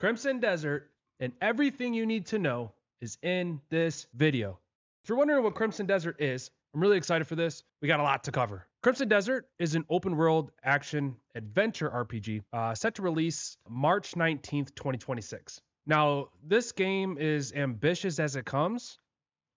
Crimson Desert, and everything you need to know is in this video. If you're wondering what Crimson Desert is, I'm really excited for this. We got a lot to cover. Crimson Desert is an open world action adventure RPG set to release March 19th, 2026. Now, this game is ambitious as it comes,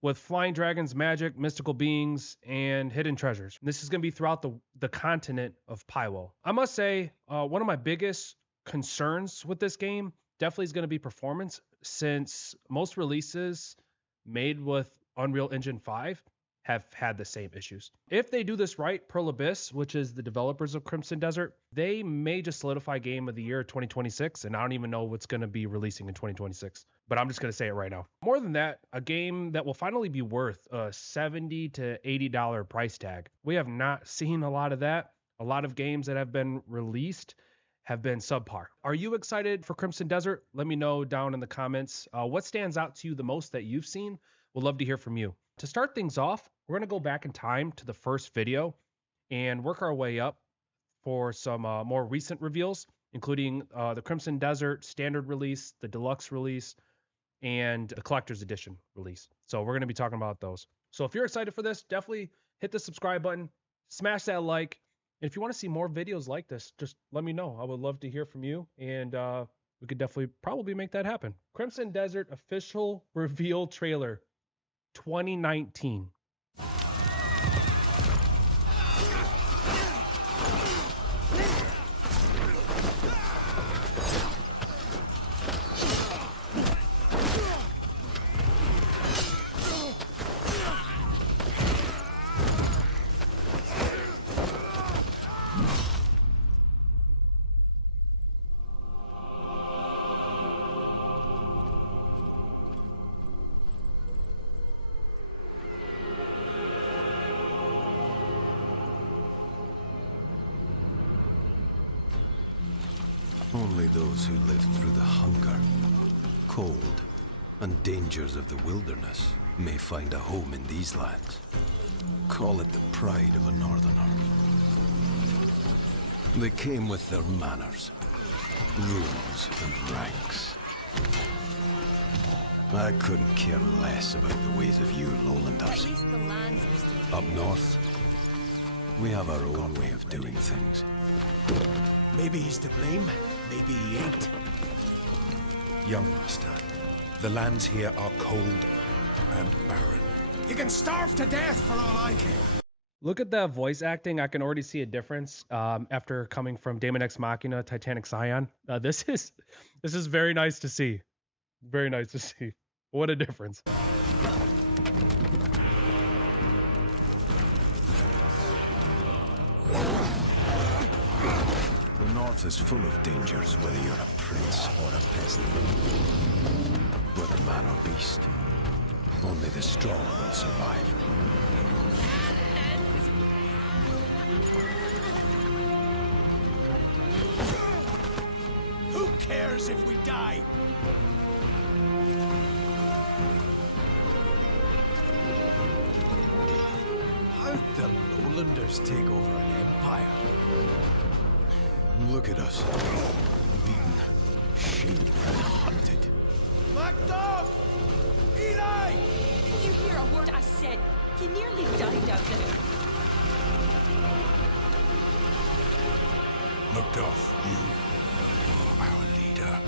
with flying dragons, magic, mystical beings, and hidden treasures. This is going to be throughout the continent of Pywo. I must say, one of my biggest concerns with this game definitely is going to be performance, since most releases made with Unreal Engine 5 have had the same issues. If they do this right, Pearl Abyss, which is the developers of Crimson Desert, they may just solidify Game of the Year 2026, and I don't even know what's going to be releasing in 2026. But I'm just going to say it right now. More than that, a game that will finally be worth a $70 to $80 price tag. We have not seen a lot of that. A lot of games that have been released have been subpar. Are you excited for Crimson Desert? Let me know down in the comments. What stands out to you the most that you've seen? We'd love to hear from you. To start things off, we're going to go back in time to the first video and work our way up for some more recent reveals, including the Crimson Desert standard release, the deluxe release, and the collector's edition release. So we're going to be talking about those. So if you're excited for this, definitely hit the subscribe button, smash that like. And if you want to see more videos like this, just let me know. I would love to hear from you, and we could definitely probably make that happen. Crimson Desert official reveal trailer 2019. Only those who lived through the hunger, cold, and dangers of the wilderness may find a home in these lands. Call it the pride of a northerner. They came with their manners, rules, and ranks. I couldn't care less about the ways of you lowlanders. At least the lands are still... Up north, we have our own way of doing things. Maybe he's to blame, maybe he ain't. Young master, the lands here are cold and barren. You can starve to death for all I care. Look at that voice acting. I can already see a difference after coming from Daemon Ex Machina, Titanic Scion. This is very nice to see. Very nice to see. What a difference. The north is full of dangers, whether you're a prince or a peasant. Whether man or beast, only the strong will survive. Who cares if we die? How'd the lowlanders take over an empire? Look at us. Beaten, shamed, and hunted. Macduff! Eli! Did you hear a word I said? You nearly died out there. Macduff, you are our leader.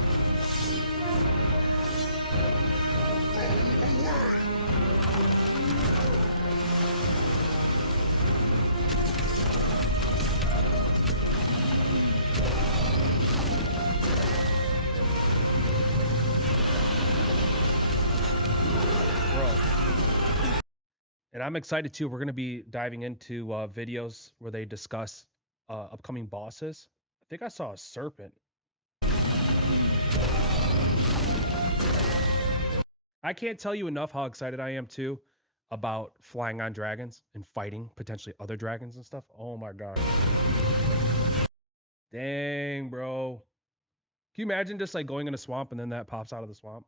And I'm excited too. We're going to be diving into videos where they discuss upcoming bosses. I think I saw a serpent. I can't tell you enough how excited I am too about flying on dragons and fighting potentially other dragons and stuff. Oh my god. Dang, bro. Can you imagine just like going in a swamp and then that pops out of the swamp?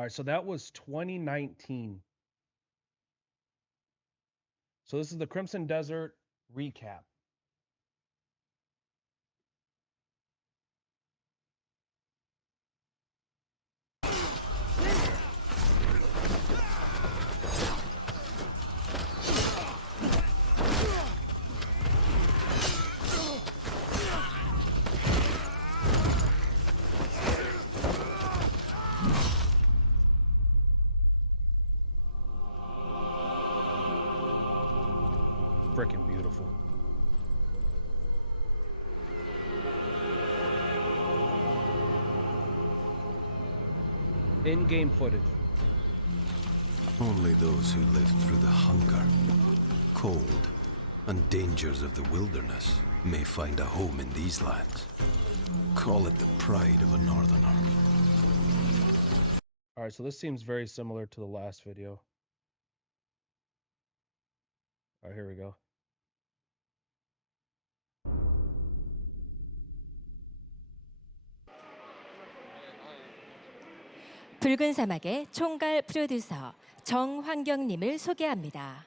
All right, so that was 2019. So this is the Crimson Desert recap. Freaking beautiful. In-game footage. Only those who live through the hunger, cold, and dangers of the wilderness may find a home in these lands. Call it the pride of a northerner. All right, so this seems very similar to the last video. All right, here we go. 붉은 사막의 총괄 프로듀서 정환경님을 소개합니다.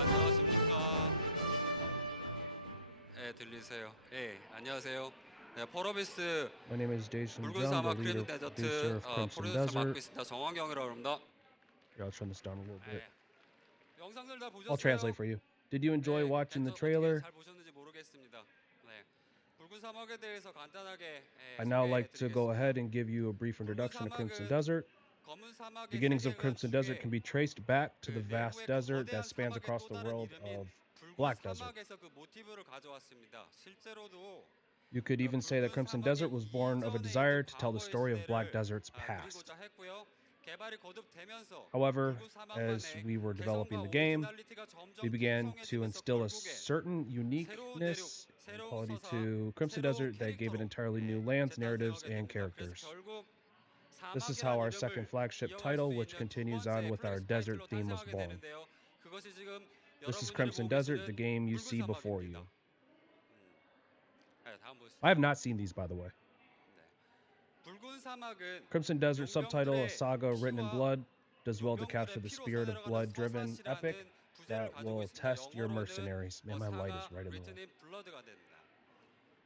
안녕하십니까. 들리세요? 안녕하세요. 포러비스 My name is Jason 붉은 Jung, the 사막 leader 크리에이터 producer 데저트 of Crimson 프로듀서 맡고 Desert. 있습니다. 정환경이라고 합니다. Here, I'll turn this down a little bit. 영상들 다 보셨어요? I'll translate for you. Did you enjoy watching the 어떻게 trailer? 잘 보셨는지 모르겠습니다. 붉은 사막에 대해서 간단하게 I'd now like to go 소개해드리겠습니다. ahead and give you a brief introduction to Crimson 사막은 Desert. 검은 사막의 Beginnings of 세계관 Crimson Desert 중에 can be traced back to the 그 vast 내부의 desert 거대한 that spans 사막의 across 또 the 다른 world 이름인 of 붉은 Black Desert. 사막에서 그 모티브를 가져왔습니다. 실제로도 You could even say that Crimson Desert was born of a desire to tell the story of Black Desert's past. 그리고자 했고요. 개발이 거듭되면서 However, 붉은 사막만의 as we were developing 개성과 the game, 오리지널리티가 점점 we began to 풍성해지면서 instill a 결국엔 certain 새로운 uniqueness 대륙, and 새로운 quality 서사, to Crimson 새로운 Desert that gave it 캐릭터로 entirely new lands, narratives, 재탄생하게 and 됩니다. 그래서 characters. 결국 This is how our 사막이라는 second 이름을 flagship 이어갈 title, 수 which 있는 두 continues 번째 on with our 플래시 desert 타이틀로 theme, was 탄생하게 born. 되는데요. 그것이 지금 This is 여러분들이 Crimson 보고 Desert, the 계시는 game you 붉은 see before you. 사막입니다. 다음 보시죠. I have not seen these, by the way. 붉은 사막은 Crimson Desert subtitle, a 용병들의 saga written in 피와 blood, does well to capture 용병들의 the 피로 spirit of 살아가는 blood-driven 서사시라는 epic 부제를 that 가지고 will 있습니다. test your 영어로는 mercenaries. Man, my light is 사가 right in the written way. in blood가 됩니다.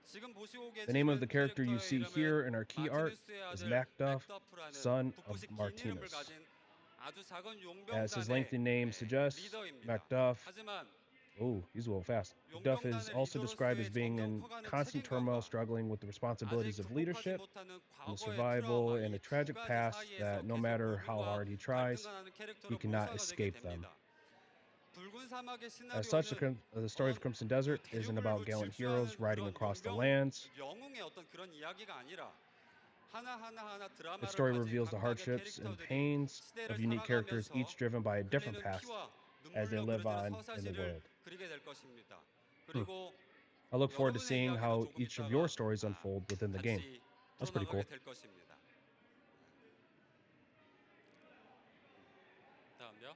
지금 보시고 The name of the 계시는 character you see 캐릭터의 here 이름은 in our key art 마티누스의 is 아들 Macduff, 맥더프라는 son of 북부식 긴 이름을 Martinus. 가진 아주 작은 As his 용병단의 lengthy name suggests, 리더입니다. Macduff, 하지만 oh, he's well fast. Macduff is also described as being in constant turmoil, struggling with the responsibilities 아직 of 극복하지 leadership 못하는 and the 과거의 survival 트라우마, and 이 a tragic 두 가지 past 사이에서 that no 계속 matter how 고민과 hard he tries, 갈등을 하는 캐릭터로 he cannot 묘사가 되게 escape them. 됩니다. 붉은 사막의 As such, 시나리오는 the story of Crimson Desert isn't about gallant heroes riding across the lands. 영웅의 어떤 그런 이야기가 아니라 하나하나 The 드라마를 story 가진 reveals the 각각의 hardships and 캐릭터들이 pains of 시대를 unique characters, 살아가면서 each driven by a different 흘리는 past 피와 as they 눈물로 live 그려지는 on in the 서사시를 world. 그리게 될 것입니다. 그리고 I look forward to 여러분의 seeing 이야기도 how 조금 each of 있다가 your stories unfold within the game. 같이 That's pretty cool. 풀어나가게 될 것입니다. 다음요.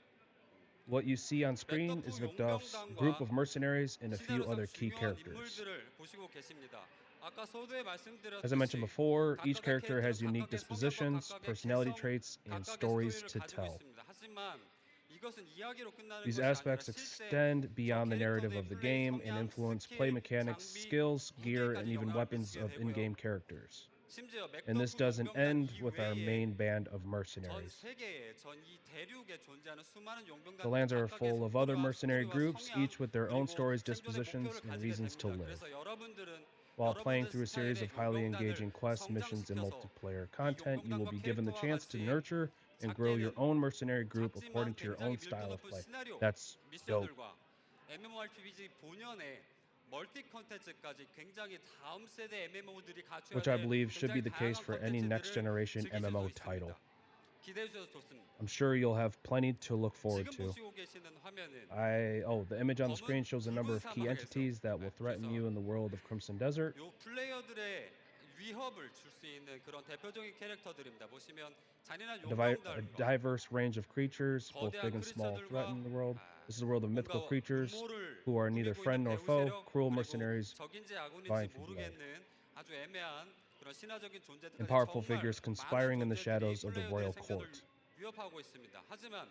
What you see on screen is Macduff's group of mercenaries and a few 시나리오상 other key 중요한 characters. 인물들을 보시고 계십니다. 아까 서두에 As I mentioned 말씀드렸듯이 before, each 각각의 character has 캐릭터는 unique 각각의 dispositions, 성격과 각각의 personality 개성, traits, and 각각의 stories 스토리를 to 가지고 tell. 있습니다. 하지만 이것은 이야기로 끝나는 These 것이 아니라 aspects 실제 extend beyond the narrative 캐릭터들의 of the 플레이 game and 성향, influence 스킬, play mechanics, 장비, skills, gear, and 무기까지 even 영향을 weapons 미치게 of 되고요. in-game characters. 심지어 And this 맥더프 doesn't 용병단 end with our 이외에 main band of 전 mercenaries. 세계에 이 대륙에 존재하는 수많은 용병단 The lands are full of other mercenary groups, each with their own stories, dispositions, and reasons to live. 그래서 여러분들은 While playing through a 여러분들 series of 스타일의 highly 용병단을 engaging quests, missions, and 성장시켜서 multiplayer 이 content, you will 용병단과 be given the chance to 캐릭터와 nurture and grow your 작게는 own mercenary group according 작지만 to your 굉장히 own 밀도 style of 높은 play. 시나리오, That's dope. 미션들과 MMORPG 본연의 멀티 컨텐츠까지 굉장히 다음 세대 MMO들이 갖춰야 Which I 될 believe should be 굉장히 the case 다양한 for any next 컨텐츠들을 generation 즐기실 수 MMO 있습니다. title. 기대해 주셔서 좋습니다. I'm sure you'll have plenty to look forward 지금 to. 보시고 계시는 화면은 The image on the screen shows a number of key 검은 entities that will threaten 그래서 you in the world of Crimson Desert. 요 플레이어들의 위에 위협을 줄 수 있는 그런 대표적인 캐릭터들입니다. 보시면 잔인한 A 용병들과 diverse range of creatures, both 거대한 big and small, threaten 크리처들과 the world. This is a world of mythical 뭔가 creatures 음모를 who are neither 꾸미고 있는 friend nor 배후 foe, 세력 cruel 그리고 mercenaries 적인지 아군인지 vying for blood, 모르겠는 아주 애매한 그런 신화적인 and 존재들까지 powerful 정말 figures 많은 conspiring in the 존재들이 shadows of the 플레이어들의 royal 생존을 court. 위협하고 있습니다. 하지만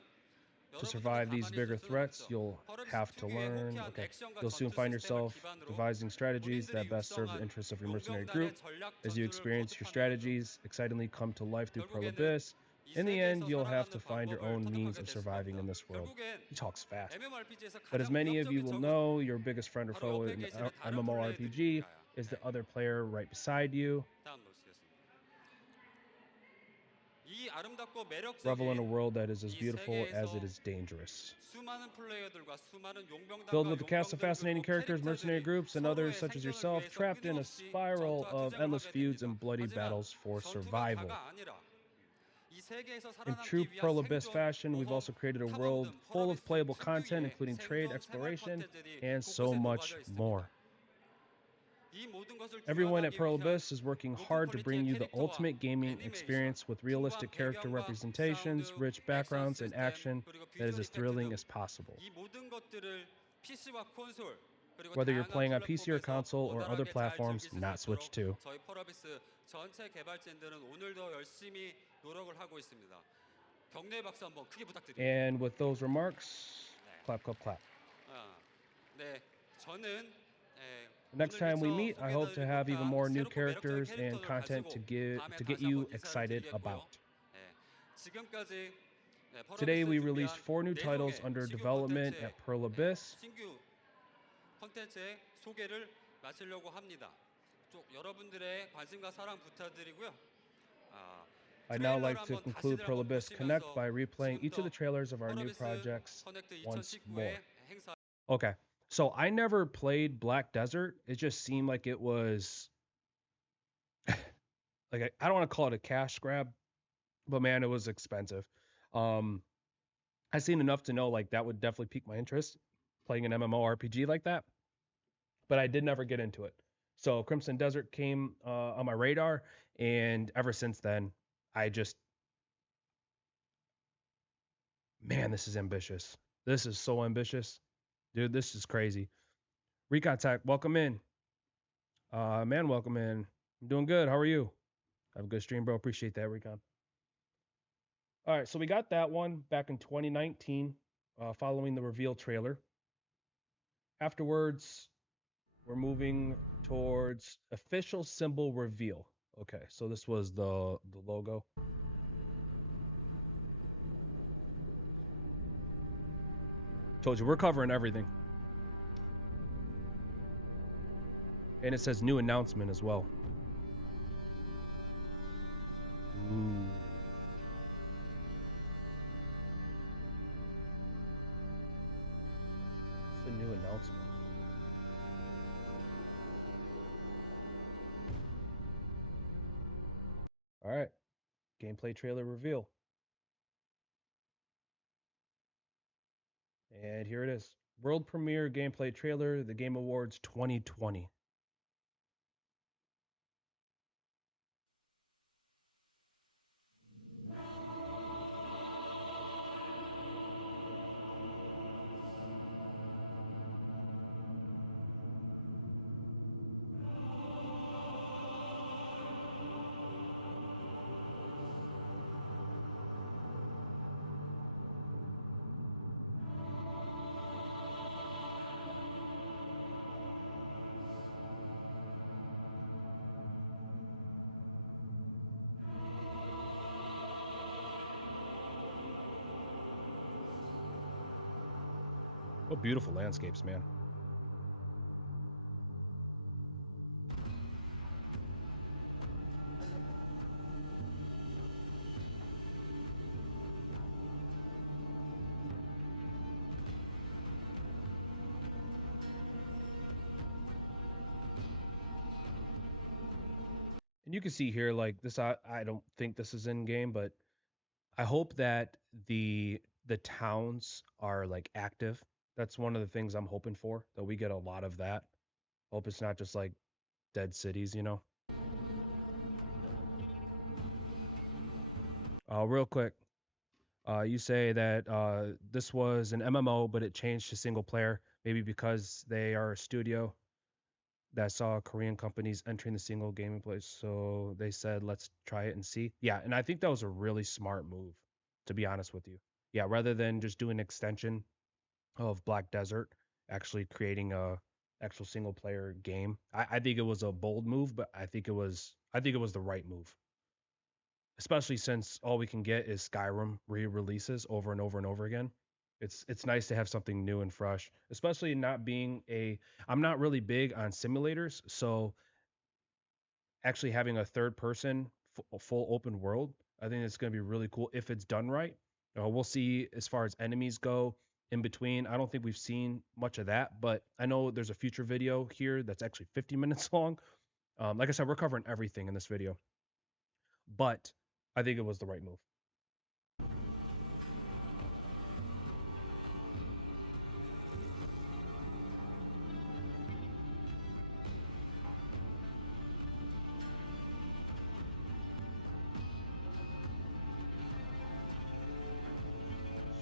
To 여러분들은 survive these 가만히 있을 bigger 수는 threats, 없죠. you'll 펄어비스 have to 특유의 learn. 호쾌한 Okay, 액션과 you'll soon 전투 find 시스템을 yourself 기반으로 devising strategies 본인들이 that best serve the 육성한 interests of your mercenary 용병단의 group. 전략 As you 전술을 experience your 거듭하는 거죠. strategies excitingly come to life through Pearl 결국에는 Abyss, 이 in the end, 세계에서 you'll have to 살아가는 find your 방법을 own means 터득하게 of 될 수가 surviving 합니다. in this world. 결국엔 He talks fast. MMORPG에서 But as 가장 many of you 위협적인 will 적은 know, your biggest friend or 바로 foe 옆에 in 계시는 다른 MMORPG 플레이어들이니까요. is the 네. other player right beside you. 다음 놓으시겠습니다. 이 아름답고 Revel in a 매력적인 world that is as 이 beautiful as it 세계에서 is dangerous. 수많은 플레이어들과 수많은 Filled 용병단과 with a cast of 용병들 fascinating 그리고 characters, mercenary 캐릭터들이 groups, and others 서로의 such as 생존을 yourself, 위해서 trapped in a 끊임없이 spiral 전투와 of endless 투쟁하게 feuds 됩니다. and bloody 하지만 battles for 전투가 survival. 다가 아니라 이 세계에서 In true 살아남기 위한 Pearl Abyss 생존, fashion, we've 모험, also created a 탐험 world 등 full of 펄어비스 playable content, 특유의 including trade, 생존 생활 exploration, 콘텐츠들이 and so 곳곳에 much 녹아져 있습니다. more. 이 모든 것을 Everyone at 구현하기 Pearl 위한 Abyss is working 높은 hard to bring 퀄리티의 you the 캐릭터와 ultimate gaming 애니메이션, experience with realistic 풍부한 character 배경과 representations, 사운드, rich 액션 backgrounds, and 시스템, action 그리고 that is 비주얼 as 이펙트 thrilling 등 as possible. 이 모든 것들을 PC와 콘솔 그리고 Whether you're 다양한 playing on PC or 플랫폼에서 console or other 원활하게 잘 platforms, 즐기실 수 not Switch 있도록 2. 저희 펄어비스 전체 개발진들은 오늘도 열심히 노력을 하고 있습니다. 격려의 박수 한번 크게 부탁드립니다. And with those remarks, clap, clap, clap. 네, 저는 Next time we meet, I hope to have even more new characters and 캐릭터를 content to 가지고 get 다음에 you 다시 한번 인사를 excited 드리겠고요. about. 지금까지 Today we 펄어비스를 released 4 new 준비한 titles 네 under 종의 development 신규 at Pearl Abyss. 신규 콘텐츠의 소개를 마치려고 합니다. 여러분들의 관심과 사랑 부탁드리고요. I'd now like to 트레일러를 한번 conclude 다시들 Pearl 한번 Abyss Connect 보시면서 by replaying each of the 지금부터 trailers of our new 펄어비스 projects 커넥트 once more. 2019의 행사 Okay, so I never played Black Desert. It just seemed like it was like I don't want to call it a cash grab, but man, it was expensive. I've seen enough to know like that would definitely pique my interest, playing an MMORPG like that, but I did never get into it. So Crimson Desert came on my radar, and ever since then, I just, man, this is ambitious. This is so ambitious. Dude, this is crazy. Recon Tech, welcome in. Man, welcome in. I'm doing good. How are you? Have a good stream, bro. Appreciate that, Recon. All right, so we got that one back in 2019, following the reveal trailer. Afterwards, we're moving towards official symbol reveal. Okay, so this was the logo. Told you, we're covering everything. And it says new announcement as well. Ooh. It's the new announcement. All right, gameplay trailer reveal. And here it is. World premiere gameplay trailer, the Game Awards 2020. What beautiful landscapes, man. And you can see here, like this, I don't think this is in game, but I hope that the towns are like active. That's one of the things I'm hoping for, that we get a lot of that. Hope it's not just like dead cities, you know. Real quick, you say that this was an MMO, but it changed to single player, maybe because they are a studio that saw Korean companies entering the single gaming place. So they said, let's try it and see. Yeah, and I think that was a really smart move, to be honest with you. Yeah, rather than just doing an extension of Black Desert, actually creating a actual single player game. I think it was a bold move, but I think it was the right move. Especially since all we can get is Skyrim re-releases over and over and over again. It's nice to have something new and fresh, especially not being a I'm not really big on simulators, so actually having a third person full open world, I think it's going to be really cool if it's done right. We'll see as far as enemies go in between. I don't think we've seen much of that, but I know there's a future video here that's actually 50 minutes long. Like I said, we're covering everything in this video, but I think it was the right move.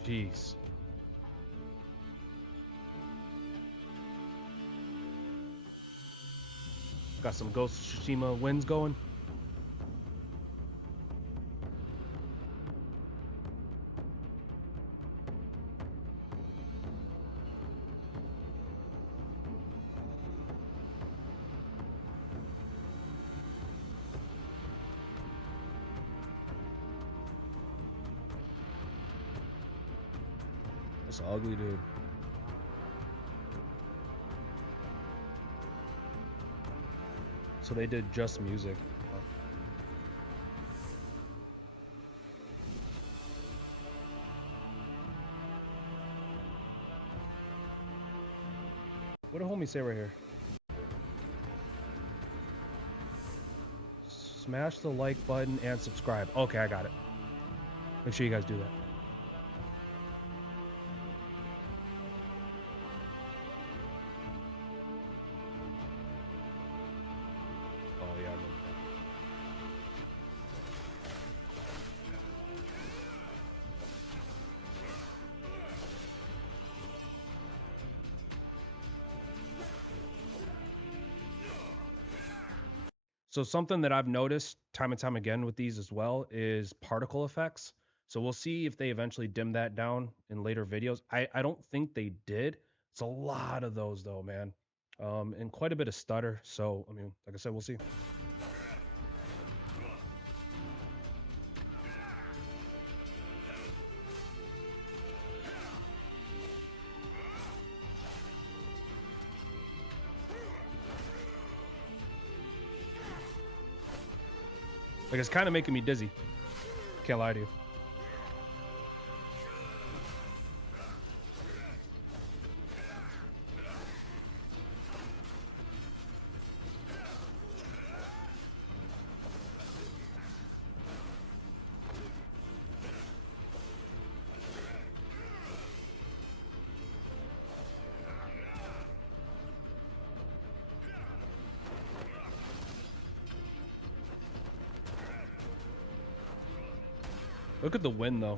Jeez. Got some Ghost of Tsushima wins going. That's ugly, dude. So they did just music. Oh. What did homie say right here? Smash the like button and subscribe. Okay, I got it. Make sure you guys do that. Oh yeah, I remember that. So something that I've noticed time and time again with these as well is particle effects. So we'll see if they eventually dim that down in later videos. I don't think they did. It's a lot of those though, man. And quite a bit of stutter. So I mean, like I said, we'll see. Like it's kind of making me dizzy. Can't lie to you. Look at the wind though.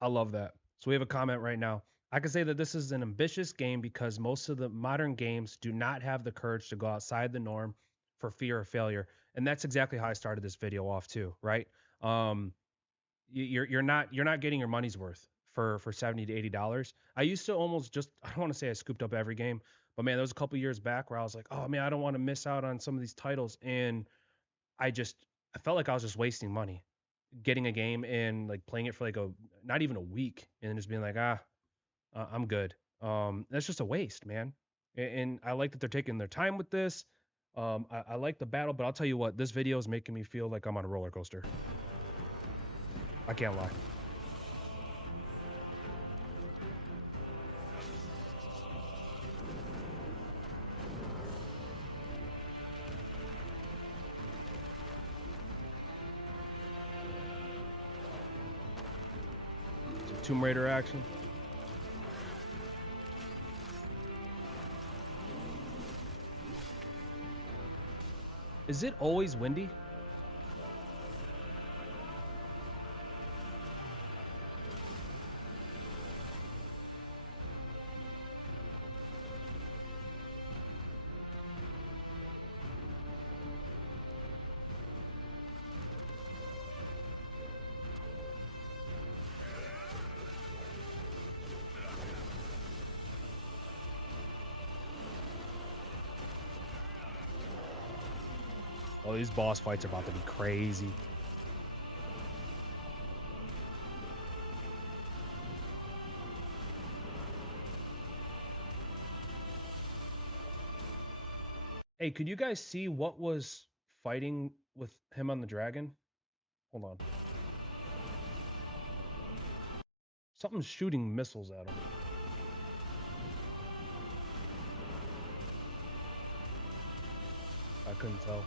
I love that. So we have a comment right now. I can say that this is an ambitious game because most of the modern games do not have the courage to go outside the norm for fear of failure. And that's exactly how I started this video off too, right? Um, you're not getting your money's worth for $70 to $80. I used to almost just I don't want to say I scooped up every game, but man, there was a couple years back where I was like, oh man, I don't want to miss out on some of these titles, and I felt like I was just wasting money getting a game and like playing it for like a not even a week and then just being like I'm good. That's just a waste, man. And I like that they're taking their time with this. I like the battle, but I'll tell you what, this video is making me feel like I'm on a roller coaster. I can't lie. Tomb Raider action. Is it always windy? Oh, these boss fights are about to be crazy. Hey, could you guys see what was fighting with him on the dragon? Hold on. Something's shooting missiles at him. I couldn't tell.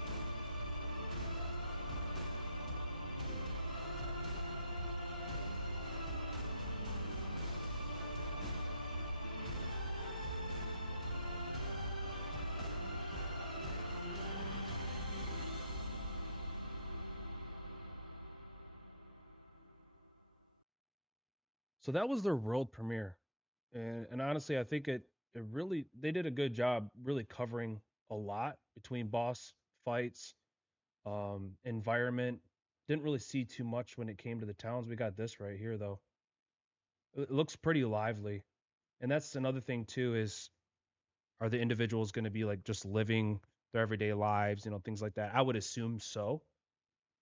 So that was their world premiere, and honestly, I think it really they did a good job really covering a lot between boss fights, environment. Didn't really see too much when it came to the towns. We got this right here though. It looks pretty lively, and that's another thing too is are the individuals going to be like just living their everyday lives, you know, things like that? I would assume so.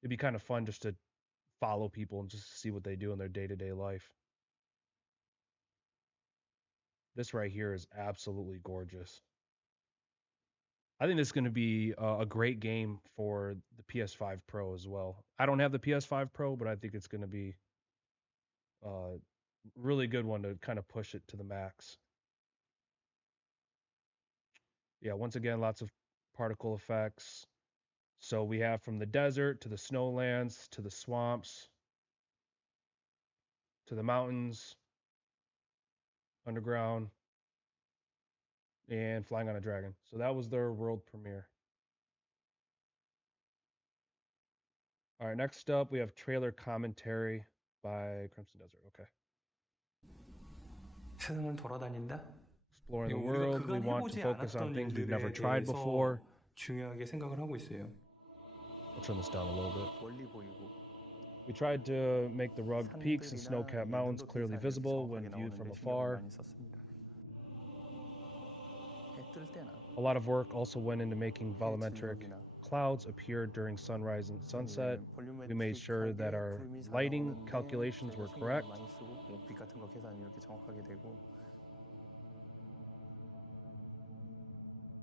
It'd be kind of fun just to follow people and just see what they do in their day-to-day life. This right here is absolutely gorgeous. I think this is going to be a great game for the PS5 Pro as well. I don't have the PS5 Pro, but I think it's going to be a really good one to kind of push it to the max. Yeah, once again, lots of particle effects. So we have from the desert to the snowlands to the swamps to the mountains, underground, and flying on a dragon. So that was their world premiere. All right, next up we have trailer commentary by Crimson Desert. Okay. 세상을 돌아다닌다. Exploring the 우리가 world, we 그간 want to 해보지 focus on 않았던 things we've never 일들에 tried 대해서 before. 중요하게 생각을 하고 있어요. I'll turn this down a little bit. 멀리 보이고 We tried to make the rugged peaks and snow-capped mountains clearly visible when viewed from afar. 해뜰 때나 A lot of work also went into making volumetric clouds appear during sunrise and sunset. We made sure that our lighting calculations were correct. 많이 쓰고 빛 같은 거 계산 이렇게 정확하게 되고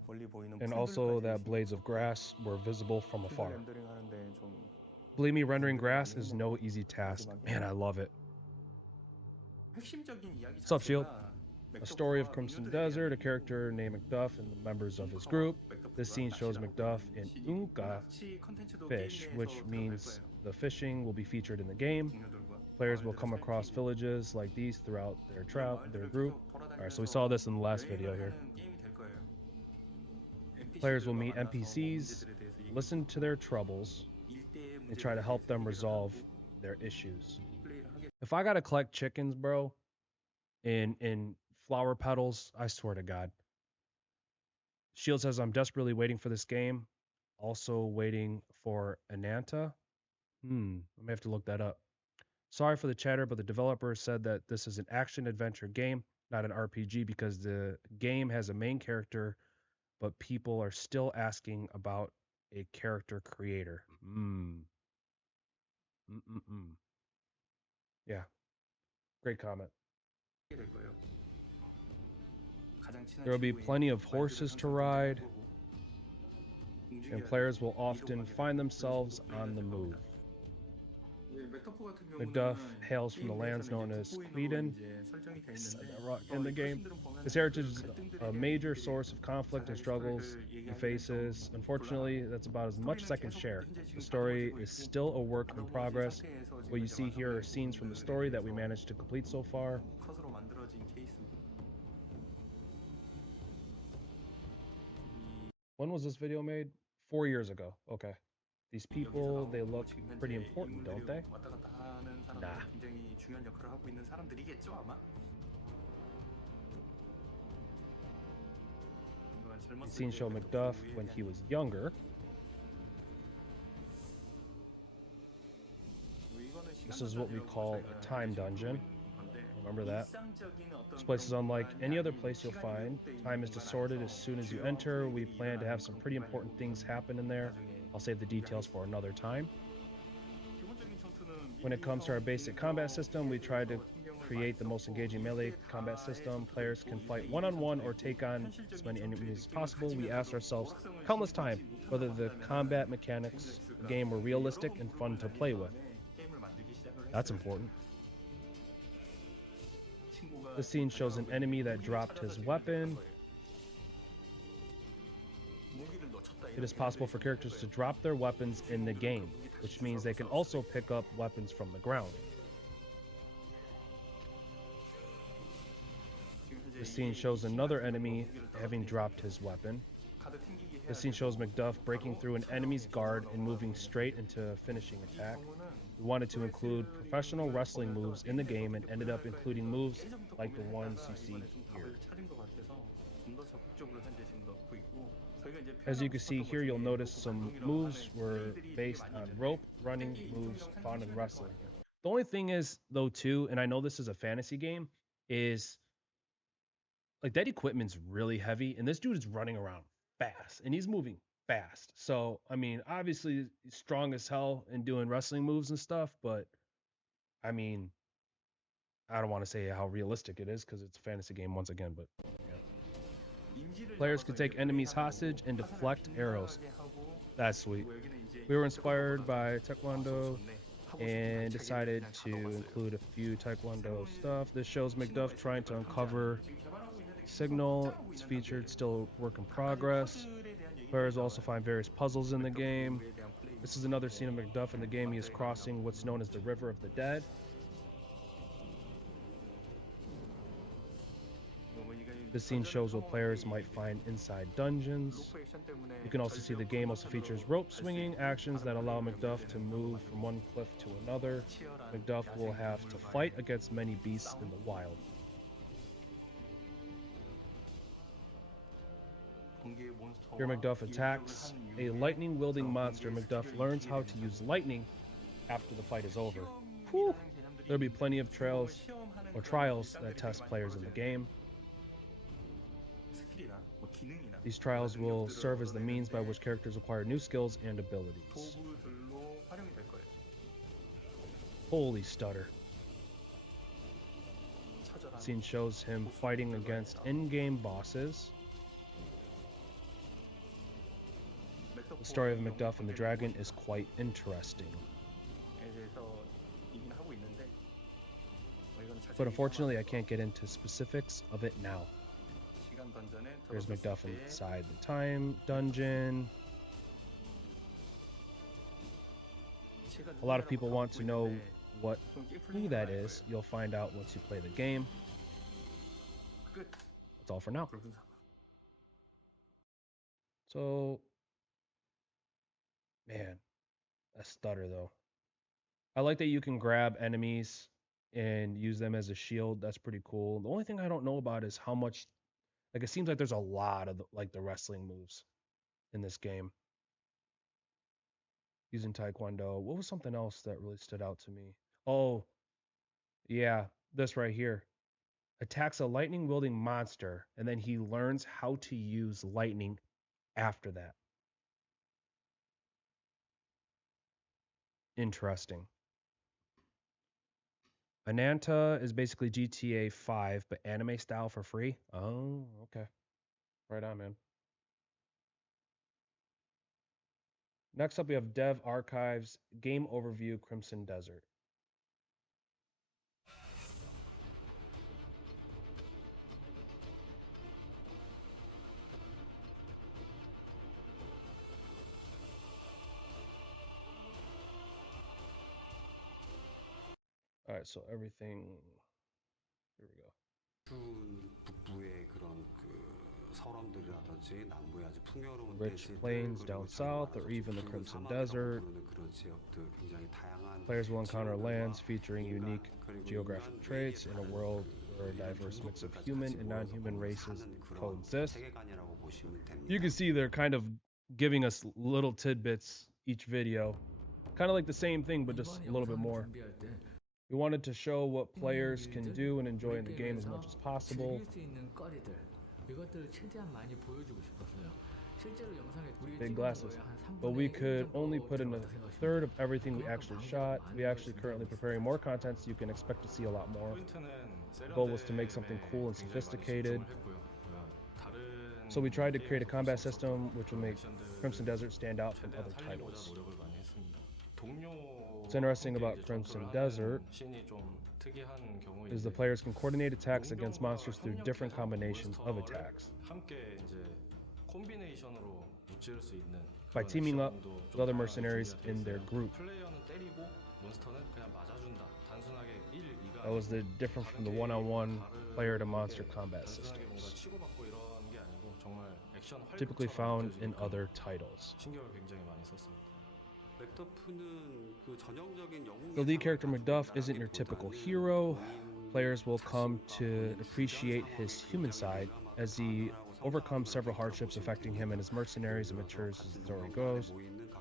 멀리 보이는 And also that blades of grass were visible from afar. 렌더링 하는데 좀 Believe me, rendering grass is no easy task. Man, I love it. 핵심적인 이야기 What's up, Shield? 자체가 A story of Crimson Desert, a character named Macduff and the members of his group. This scene shows Macduff in Unka fish, which means the fishing will be featured in the game. Players will come across villages like these throughout their group. Alright, so we saw this in the last video here. Players will meet NPCs, listen to their troubles, and try to help them resolve their issues. If I gotta collect chickens, bro, in flower petals, I swear to God. Shield says, I'm desperately waiting for this game. Also waiting for Ananta. I may have to look that up. Sorry for the chatter, but the developer said that this is an action-adventure game, not an RPG, because the game has a main character, but people are still asking about a character creator. Yeah. Great comment. There will be plenty of horses to ride, and players will often find themselves on the move. Macduff hails from the lands known as Kweiden. I said that wrong in the game. His heritage is a major source of conflict and struggles he faces. Unfortunately, that's about as much as I can share. The story is still a work in progress. What you see here are scenes from the story that we managed to complete so far. When was this video made? 4 years ago. Okay. These people, they look pretty important, don't they? Nah. These scenes show Macduff when he was younger. This is what we call a time dungeon. Remember that? This place is unlike any other place you'll find. Time is distorted as soon as you enter. We plan to have some pretty important things happen in there. I'll save the details for another time. When it comes to our basic combat system, we try to create the most engaging melee combat system. Players can fight one-on-one or take on as many enemies as possible. We asked ourselves countless times whether the combat mechanics of the game were realistic and fun to play with. That's important. This scene shows an enemy that dropped his weapon. It is possible for characters to drop their weapons in the game, which means they can also pick up weapons from the ground. This scene shows another enemy having dropped his weapon. This scene shows Macduff breaking through an enemy's guard and moving straight into a finishing attack. We wanted to include professional wrestling moves in the game and ended up including moves like the ones you see here. As you can see here, you'll notice some moves were based on rope running moves found in wrestling. The only thing is, though, too, and I know this is a fantasy game, is like that equipment's really heavy, and this dude is running around fast, and he's moving fast. So, I mean, obviously he's strong as hell and doing wrestling moves and stuff, but I mean, I don't want to say how realistic it is because it's a fantasy game once again, but yeah. Players can take enemies hostage and deflect arrows. That's sweet. We were inspired by Taekwondo and decided to include a few Taekwondo stuff. This shows Macduff trying to uncover signal. It's featured, still work in progress. Players also find various puzzles in the game. This is another scene of Macduff in the game. He is crossing what's known as the River of the Dead. This scene shows what players might find inside dungeons. You can also see the game also features rope swinging actions that allow Macduff to move from one cliff to another. Macduff will have to fight against many beasts in the wild. Here Macduff attacks a lightning-wielding monster. Macduff learns how to use lightning after the fight is over. Whew. There'll be plenty of trials that test players in the game. These trials will serve as the means by which characters acquire new skills and abilities. Holy stutter. The scene shows him fighting against in-game bosses. The story of Macduff and the dragon is quite interesting. But unfortunately, I can't get into specifics of it now. There's Macduff inside the time dungeon. A lot of people want to know who that is. You'll find out once you play the game. That's all for now. So, man, a stutter though. I like that you can grab enemies and use them as a shield. That's pretty cool. The only thing I don't know about is how much, like, it seems like there's a lot of the wrestling moves in this game. Using Taekwondo. What was something else that really stood out to me? Oh, yeah, this right here. Attacks a lightning wielding monster, and then he learns how to use lightning after that. Interesting. Ananta is basically GTA 5, but anime style for free. Oh, okay. Right on, man. Next up, we have Dev Archives Game Overview Crimson Desert. All right, so everything. Here we go. 북부의 그런 그 서람들이라든지 남부의 아주 풍요로운 Rich 대지들, plains 그리고 down 저기 south, or 와서 even the 붉은 Crimson 사막이라고 Desert. 부르는 그런 지역들, 굉장히 다양한 Players will encounter 지역들과 lands featuring 인간, unique 그리고 geographic 인간 traits in a 외에 world 다른 where a 그 diverse mix of 종족들까지 human 같이 and 모여서 non-human 거기서 races 사는 그런 coexist. 세계관이라고 보시면 됩니다. You can see they're kind of giving us little tidbits each video. Kind of like the same thing, but just a little bit more. We wanted to show what players can do and enjoy in the game as much as possible. Big glasses. But we could only put in a third of everything we actually shot. We actually currently preparing more content, so you can expect to see a lot more. The goal was to make something cool and sophisticated. So we tried to create a combat system which will make Crimson Desert stand out from other titles. What's interesting about Crimson Desert is the players can coordinate attacks against monsters through different combinations of attacks. By teaming up with other mercenaries in their group. That was the different from the one-on-one player to monster combat systems, typically found in other titles. The lead character Macduff isn't your typical hero. Players will come to appreciate his human side as he overcomes several hardships affecting him and his mercenaries and matures as the story goes.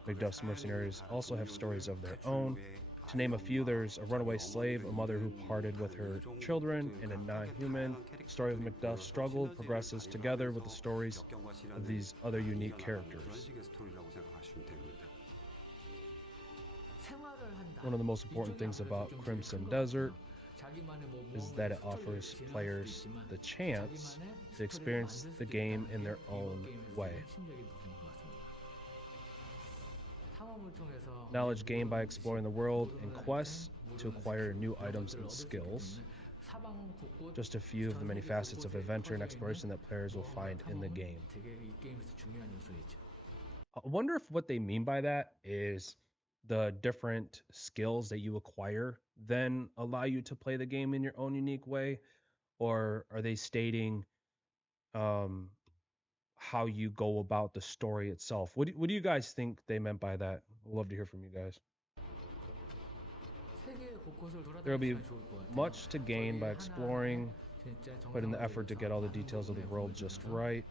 Macduff's mercenaries also have stories of their own. To name a few, there's a runaway slave, a mother who parted with her children, and a non-human. The story of Macduff's struggle progresses together with the stories of these other unique characters. One of the most important things about Crimson Desert is that it offers players the chance to experience the game in their own way. Knowledge gained by exploring the world and quests to acquire new items and skills. Just a few of the many facets of adventure and exploration that players will find in the game. I wonder if what they mean by that is the different skills that you acquire then allow you to play the game in your own unique way, or are they stating how you go about the story itself? What do you guys think they meant by that? I'd love to hear from you guys. There will be much to gain by exploring, put in the effort to get all the details of the world just right.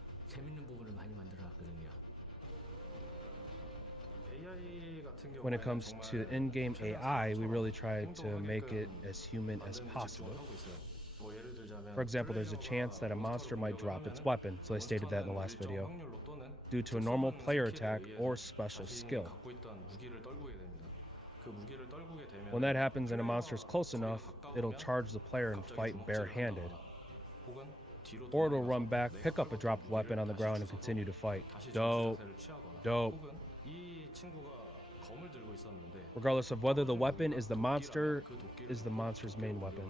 When it comes to in-game AI, we really try to make it as human as possible. For example, there's a chance that a monster might drop its weapon, so I stated that in the last video, due to a normal player attack or special skill. When that happens and a monster is close enough, it'll charge the player and fight barehanded. Or it'll run back, pick up a dropped weapon on the ground and continue to fight. Dope. Dope. Regardless of whether the weapon is the monster's main weapon.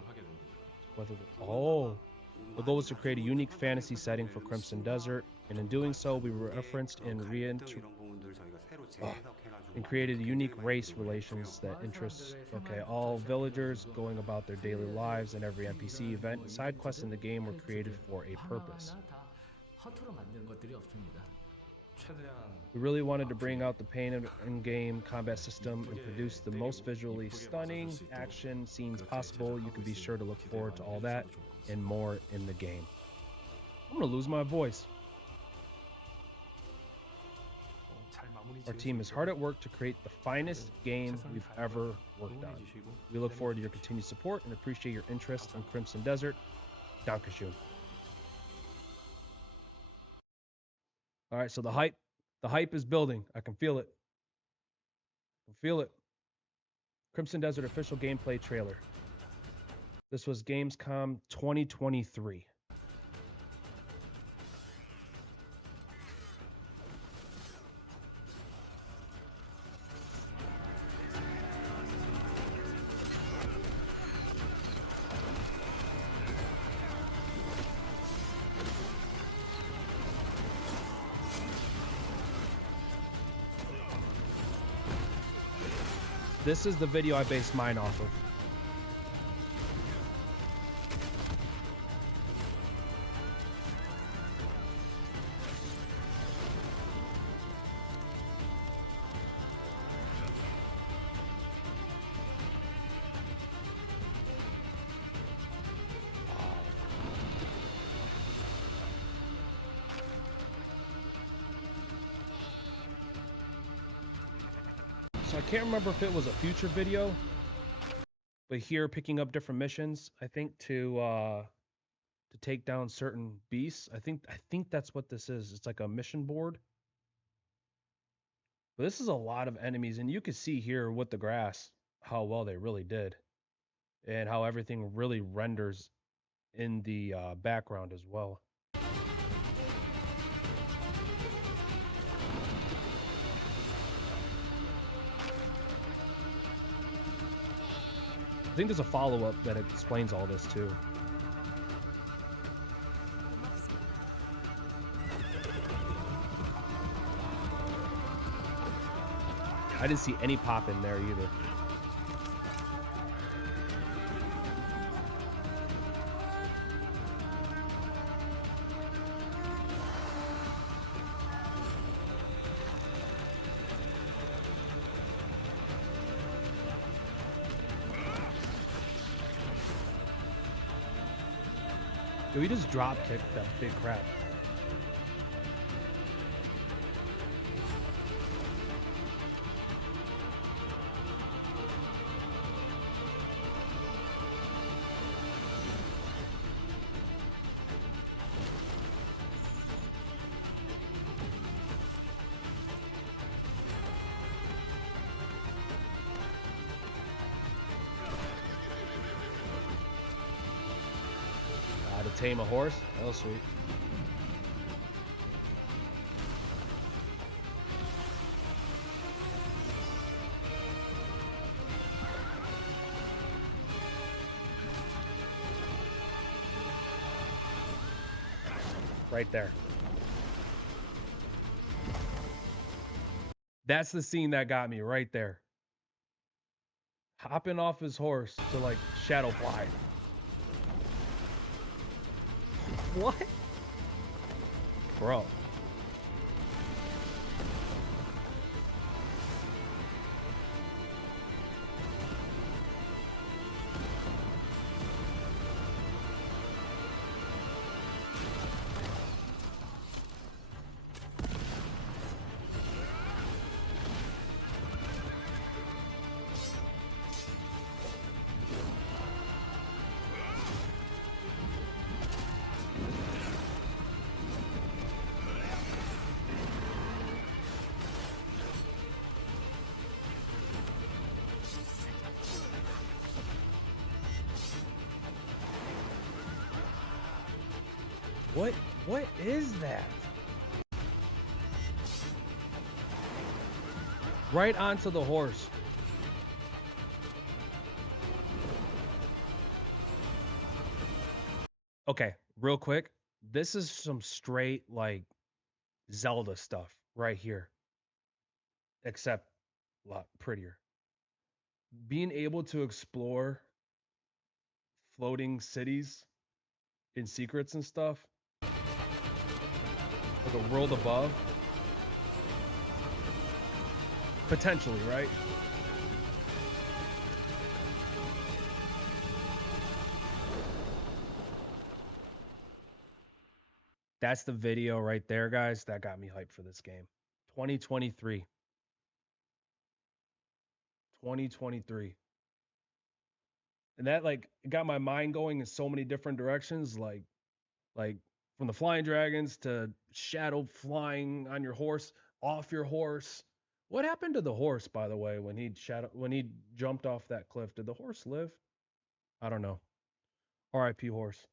The goal was to create a unique fantasy setting for Crimson Desert, and in doing so, we referenced and created unique race relations that interests all villagers going about their daily lives, and every NPC event and side quests in the game were created for a purpose. We really wanted to bring out the pain of in-game combat system and produce the most visually stunning action scenes possible. You can be sure to look forward to all that and more in the game. I'm gonna lose my voice. Our team is hard at work to create the finest game we've ever worked on. We look forward to your continued support and appreciate your interest in Crimson Desert. Dankeschön. All right, so the hype is building. I can feel it. I can feel it. Crimson Desert official gameplay trailer. This was Gamescom 2023. This is the video I based mine off of. So I can't remember if it was a future video, but here picking up different missions, I think to take down certain beasts. I think that's what this is. It's like a mission board. But this is a lot of enemies, and you can see here with the grass how well they really did, and how everything really renders in the background as well. I think there's a follow-up that explains all this too. I didn't see any pop in there either. Yo, he just drop kicked that big crap. To tame a horse? Oh, sweet. Right there. That's the scene that got me right there. Hopping off his horse to like shadow fly. What? Bro. What is that? Right onto the horse. Okay, real quick. This is some straight like Zelda stuff right here. Except a lot prettier. Being able to explore floating cities in secrets and stuff. Like a world above. Potentially, right? That's the video right there, guys. That got me hyped for this game. 2023. 2023. And that like got my mind going in so many different directions, like from the flying dragons to shadow flying on your horse, off your horse. What happened to the horse, by the way, when he jumped off that cliff? Did the horse live? I don't know. R.I.P. horse.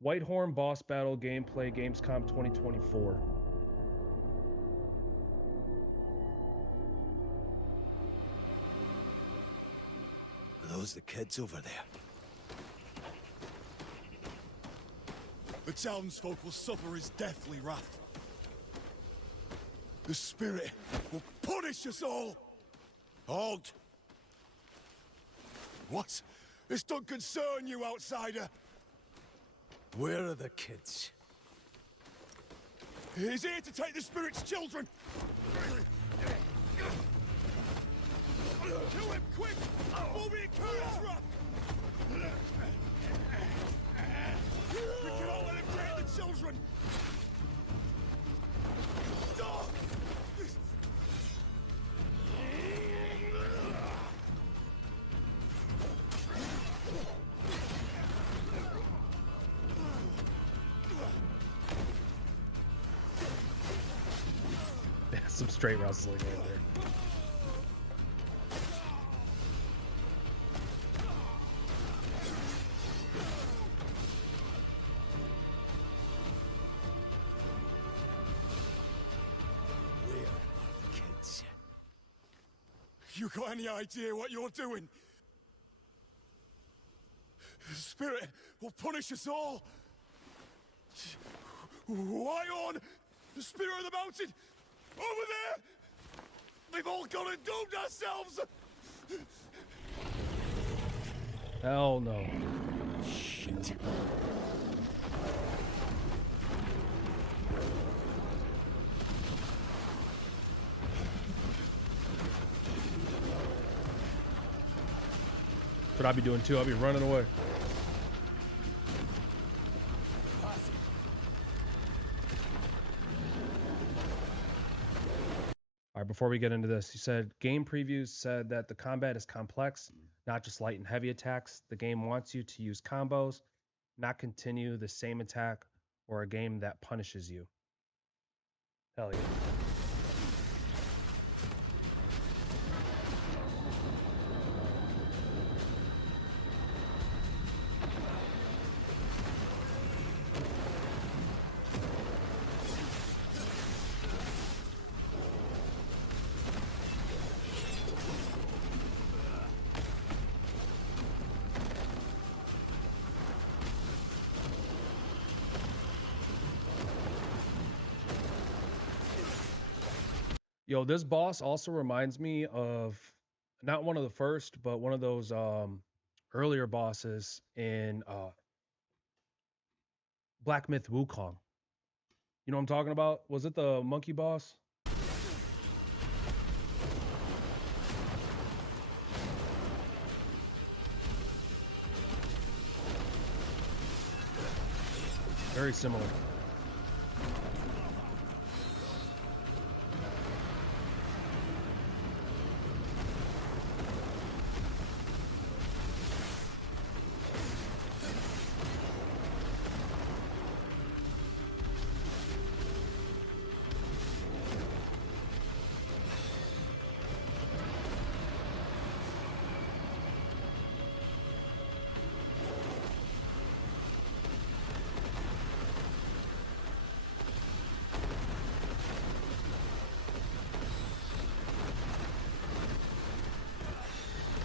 Whitehorn boss battle gameplay Gamescom 2024. Are those the kids over there? The townsfolk will suffer his deathly wrath. The spirit will punish us all! Halt! What? This don't concern you, outsider! Where are the kids? He's here to take the spirit's children! Kill him, quick! Before we incur his wrath! We cannot let him take the children! Some straight wrestling right there. Where are the kids? You got any idea what you're doing? The spirit will punish us all. Why on? The spirit of the mountain! Over there! We've all gone and doomed ourselves! Hell no. Shit. That's what I'd be doing too. I'll be running away. All right, before we get into this, you said game previews said that the combat is complex, not just light and heavy attacks. The game wants you to use combos, not continue the same attack or a game that punishes you. Hell yeah. Yo, this boss also reminds me of not one of the first, but one of those earlier bosses in Black Myth Wukong. You know what I'm talking about? Was it the monkey boss? Very similar.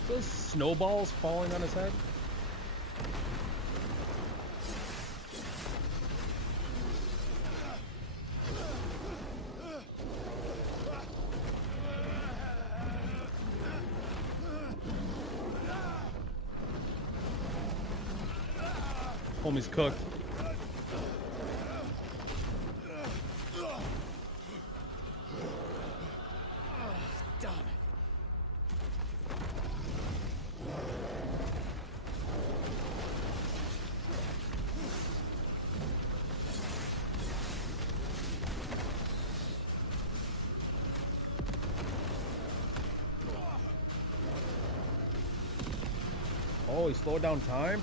Those snowballs falling on his head? Homie's cooked. Oh, he slowed down time?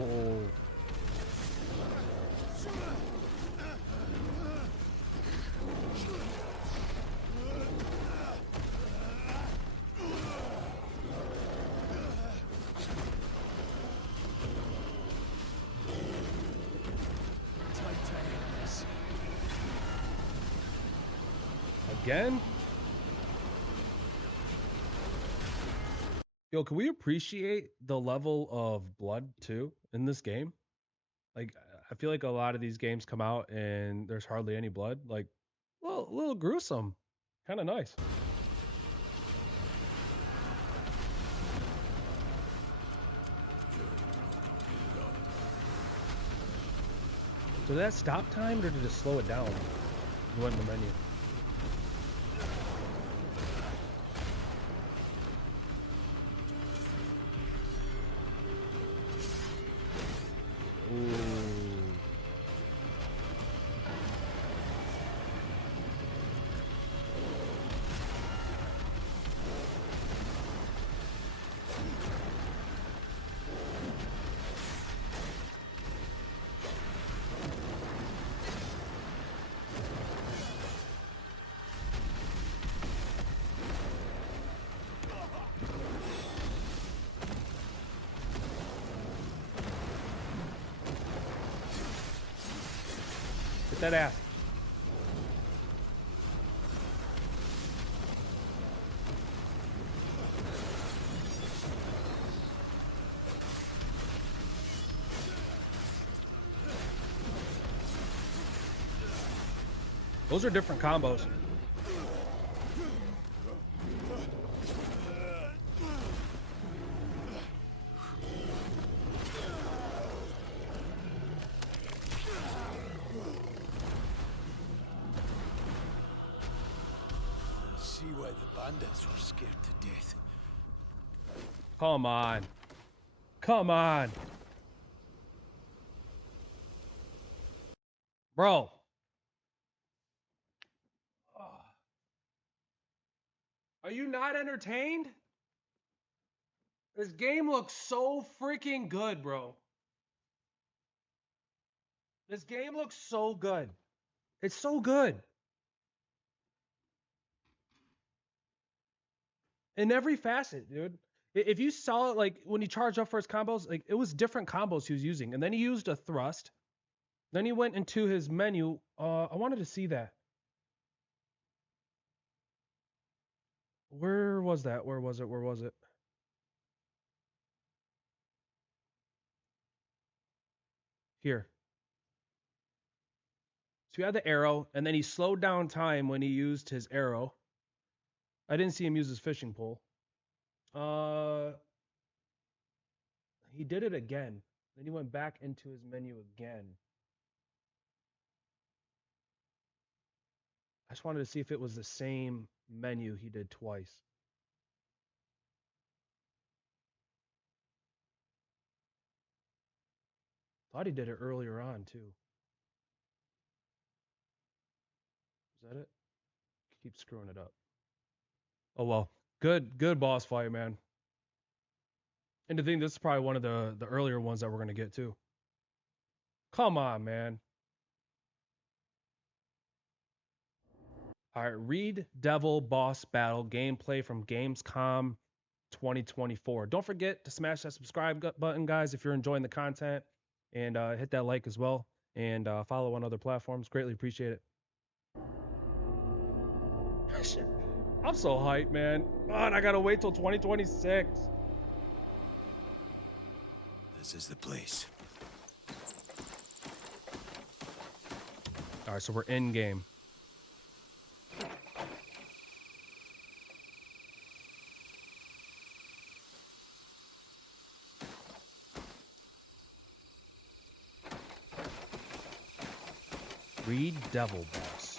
Oh. Again? Yo, can we appreciate the level of blood too in this game? Like, I feel like a lot of these games come out and there's hardly any blood. Like, well, a little gruesome. Kind of nice. Did that stop time or did it slow it down? You went in the menu. Get that ass. Those are different combos. See why the bandits were scared to death. Come on. Come on. Bro. Are you not entertained? This game looks so freaking good, bro. This game looks so good. It's so good. In every facet, dude. If you saw it, like, when he charged up for his combos, like, it was different combos he was using. And then he used a thrust. Then he went into his menu. I wanted to see that. Where was that? Where was it? Where was it? Here. So he had the arrow, and then he slowed down time when he used his arrow. I didn't see him use his fishing pole. He did it again. Then he went back into his menu again. I just wanted to see if it was the same menu he did twice. Thought he did it earlier on too. Is that it? Keep screwing it up. Oh well. Good boss fight, man. And to think this is probably one of the earlier ones that we're gonna get too. Come on, man. All right, Reed Devil boss battle gameplay from Gamescom 2024. Don't forget to smash that subscribe button, guys, if you're enjoying the content, and hit that like as well, and follow on other platforms. Greatly appreciate it. I'm so hyped, man. God, I gotta wait till 2026. This is the place. All right, so we're in game. Reed Devil boss.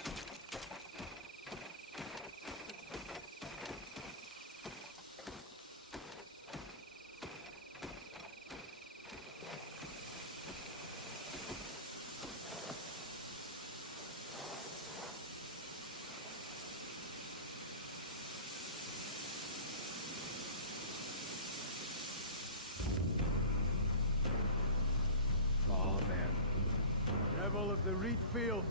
Devil of the Reed Fields,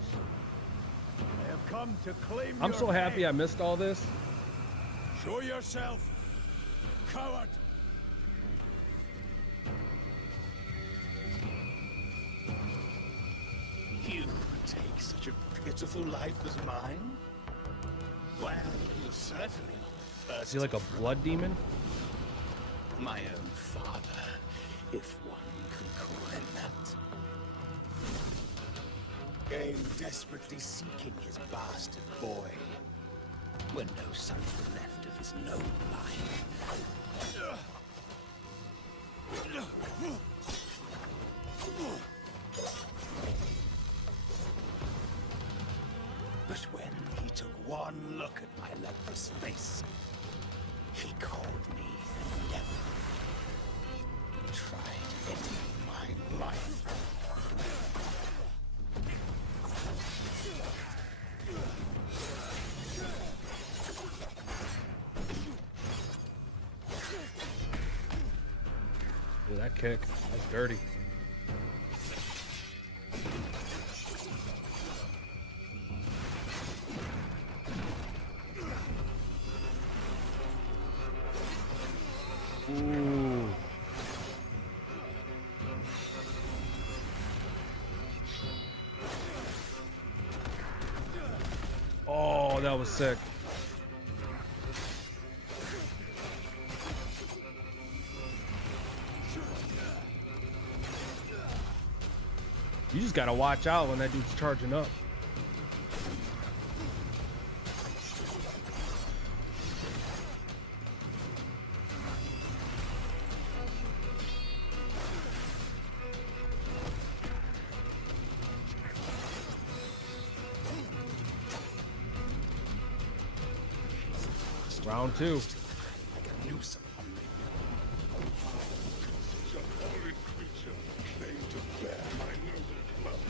I have come to claim I'm your so happy head. I missed all this. Show yourself, coward! You take such a pitiful life as mine? Well, you're certainly not the Is first. he like a blood demon? My own father, if one could call him that. Came desperately seeking his bastard boy, when no sons were left of his noble line. But when he took one look at my leprous face, he called me a devil. Tried ending my life. Ooh, that kick. That's dirty. Ooh. was sick. You just gotta watch out when that dude's charging up. Round 2. Like a nuisance on me. Such a horrid creature, made to bear my noble blood.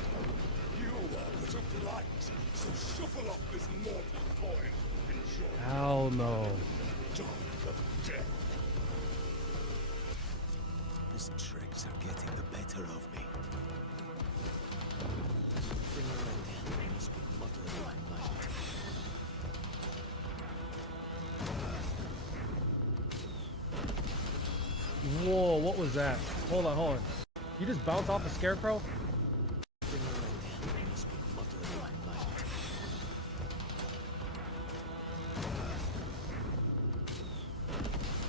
You are but a blight, so shuffle off this mortal coin. Enjoy Hell no. the dawn of death. His tricks are getting the better of me. Something around here must be muddling my mind. Whoa, what was that? Hold on, hold on. You just bounced off a scarecrow? Something around here must be muddling my mind.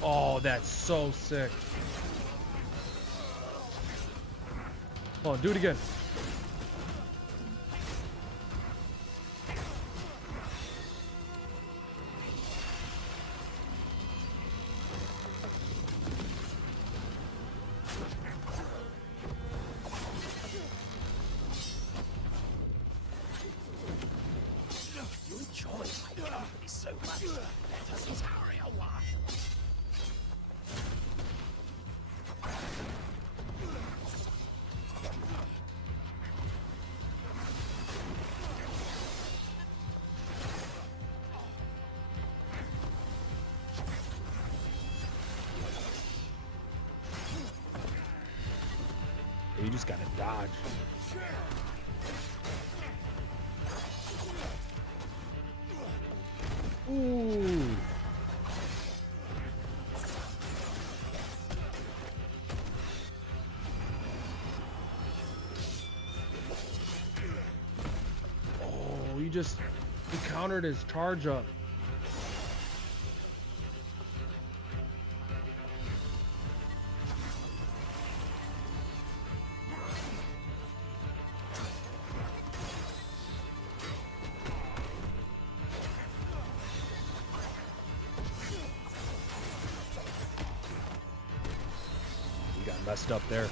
Oh, that's so sick. Hold on, do it again. You enjoy my company so much. Let us tarry a while. You just gotta dodge. Ooh. Oh, you countered his charge up. You got messed up there.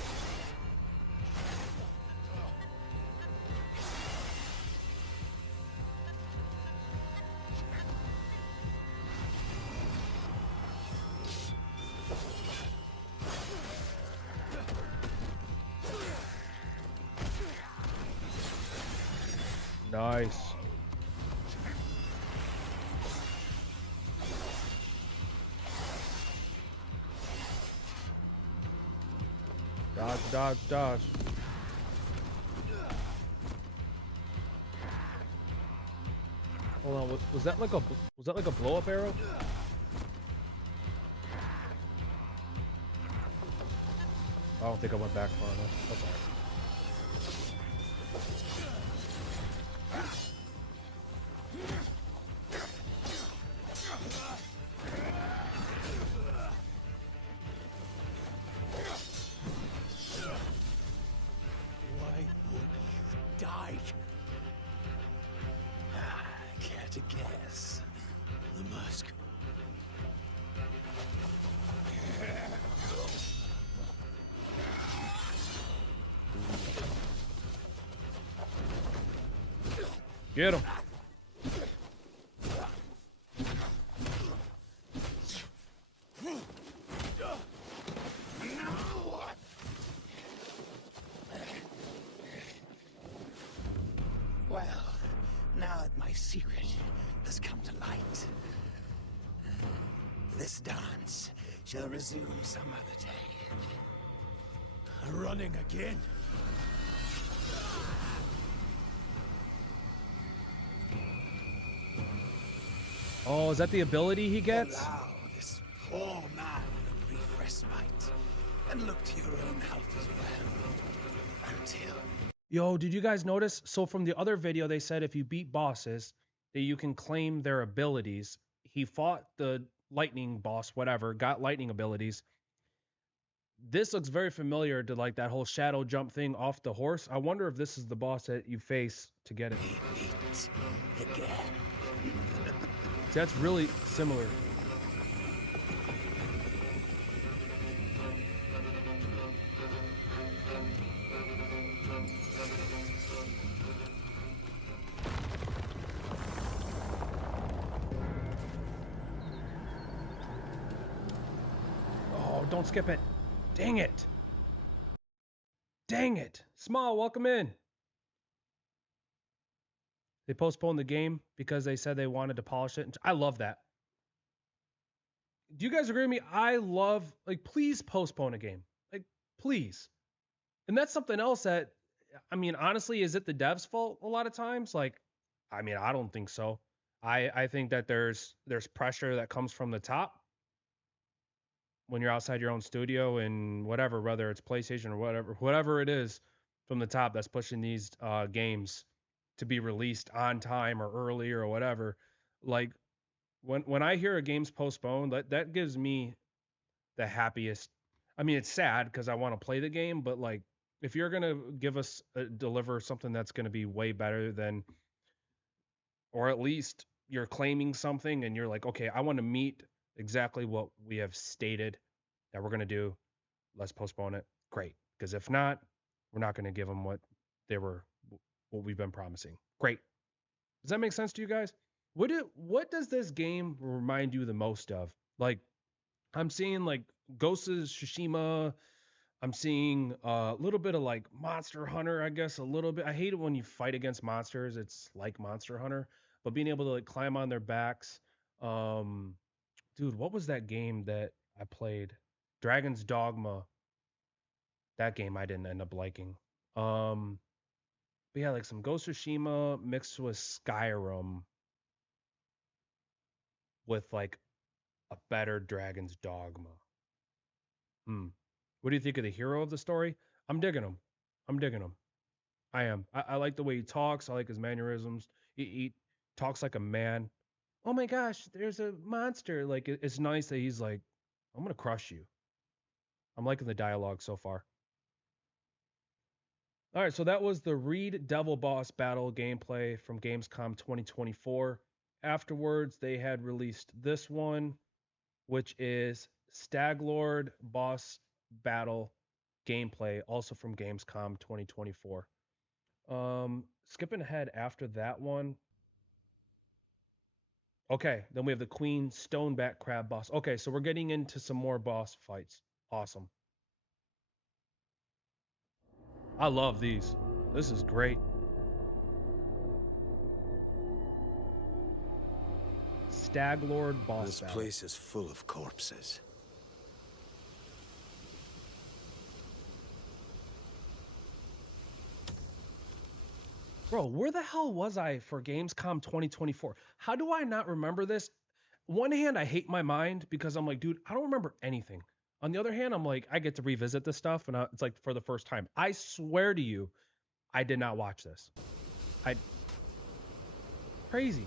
Nice. Dodge, dodge, dodge. Hold on, was that like a blow up arrow? I don't think I went back far enough. That's all right. Why won't you die? Care to guess? The mask. Get him. Well, now that my secret has come to light, this dance shall resume some other day. Running again? Oh, is that the ability he gets? Allow this poor man a brief respite, and look to your own health as well. Until Yo, did you guys notice? So from the other video, they said if you beat bosses, that you can claim their abilities. He fought the lightning boss, whatever, got lightning abilities. This looks very familiar to like that whole shadow jump thing off the horse. I wonder if this is the boss that you face to get it. That's really similar. Oh, don't skip it. Dang it. Dang it. Small, welcome in. They postponed the game because they said they wanted to polish it. I love that. Do you guys agree with me? I love, like, please postpone a game. Like, please. And that's something else that, I mean, honestly, is it the devs' fault a lot of times? Like, I mean, I don't think so. I think that there's pressure that comes from the top when you're outside your own studio and whatever, whether it's PlayStation or whatever it is from the top that's pushing these games to be released on time or early or whatever. Like when I hear a game's postponed, that gives me the happiest. I mean, it's sad because I want to play the game, but like if you're gonna give us deliver something that's gonna be way better than, or at least you're claiming something and you're like, okay, I want to meet exactly what we have stated that we're gonna do. Let's postpone it. Great, because if not, we're not gonna give them what we've been promising. Great. Does that make sense to you guys? What does this game remind you the most of? Like, I'm seeing like Ghost of Tsushima. I'm seeing a little bit of like Monster Hunter, I guess, a little bit. I hate it when you fight against monsters. It's like Monster Hunter, but being able to like climb on their backs. Dude, what was that game that I played? Dragon's Dogma. That game I didn't end up liking. But yeah, like some Ghost of Tsushima mixed with Skyrim with like a better Dragon's Dogma. What do you think of the hero of the story? I'm digging him. I am. I like the way he talks. I like his mannerisms. He talks like a man. Oh my gosh, there's a monster. Like, it's nice that he's like, I'm going to crush you. I'm liking the dialogue so far. All right, so that was the Reed Devil Boss Battle gameplay from Gamescom 2024. Afterwards, they had released this one, which is Staglord Boss Battle gameplay, also from Gamescom 2024. Skipping ahead after that one. Okay, then we have the Queen Stoneback Crab Boss. Okay, so we're getting into some more boss fights. Awesome. I love these. This is great. Staglord Boss This Battle. place is full of corpses. Bro, where the hell was I for Gamescom 2024? How do I not remember this? One hand, I hate my mind because I'm like, dude, I don't remember anything. On the other hand, I'm like, I get to revisit this stuff, and it's like for the first time. I swear to you, I did not watch this. Crazy.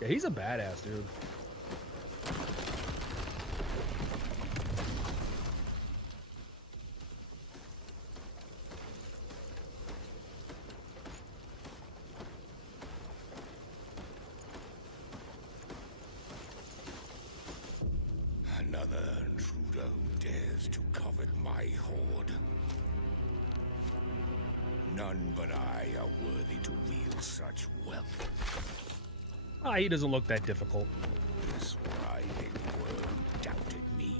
Yeah, he's a badass, dude. Another intruder who dares to covet my hoard. None but I are worthy to wield such wealth. Ah, he doesn't look that difficult. This writhing worm doubted me.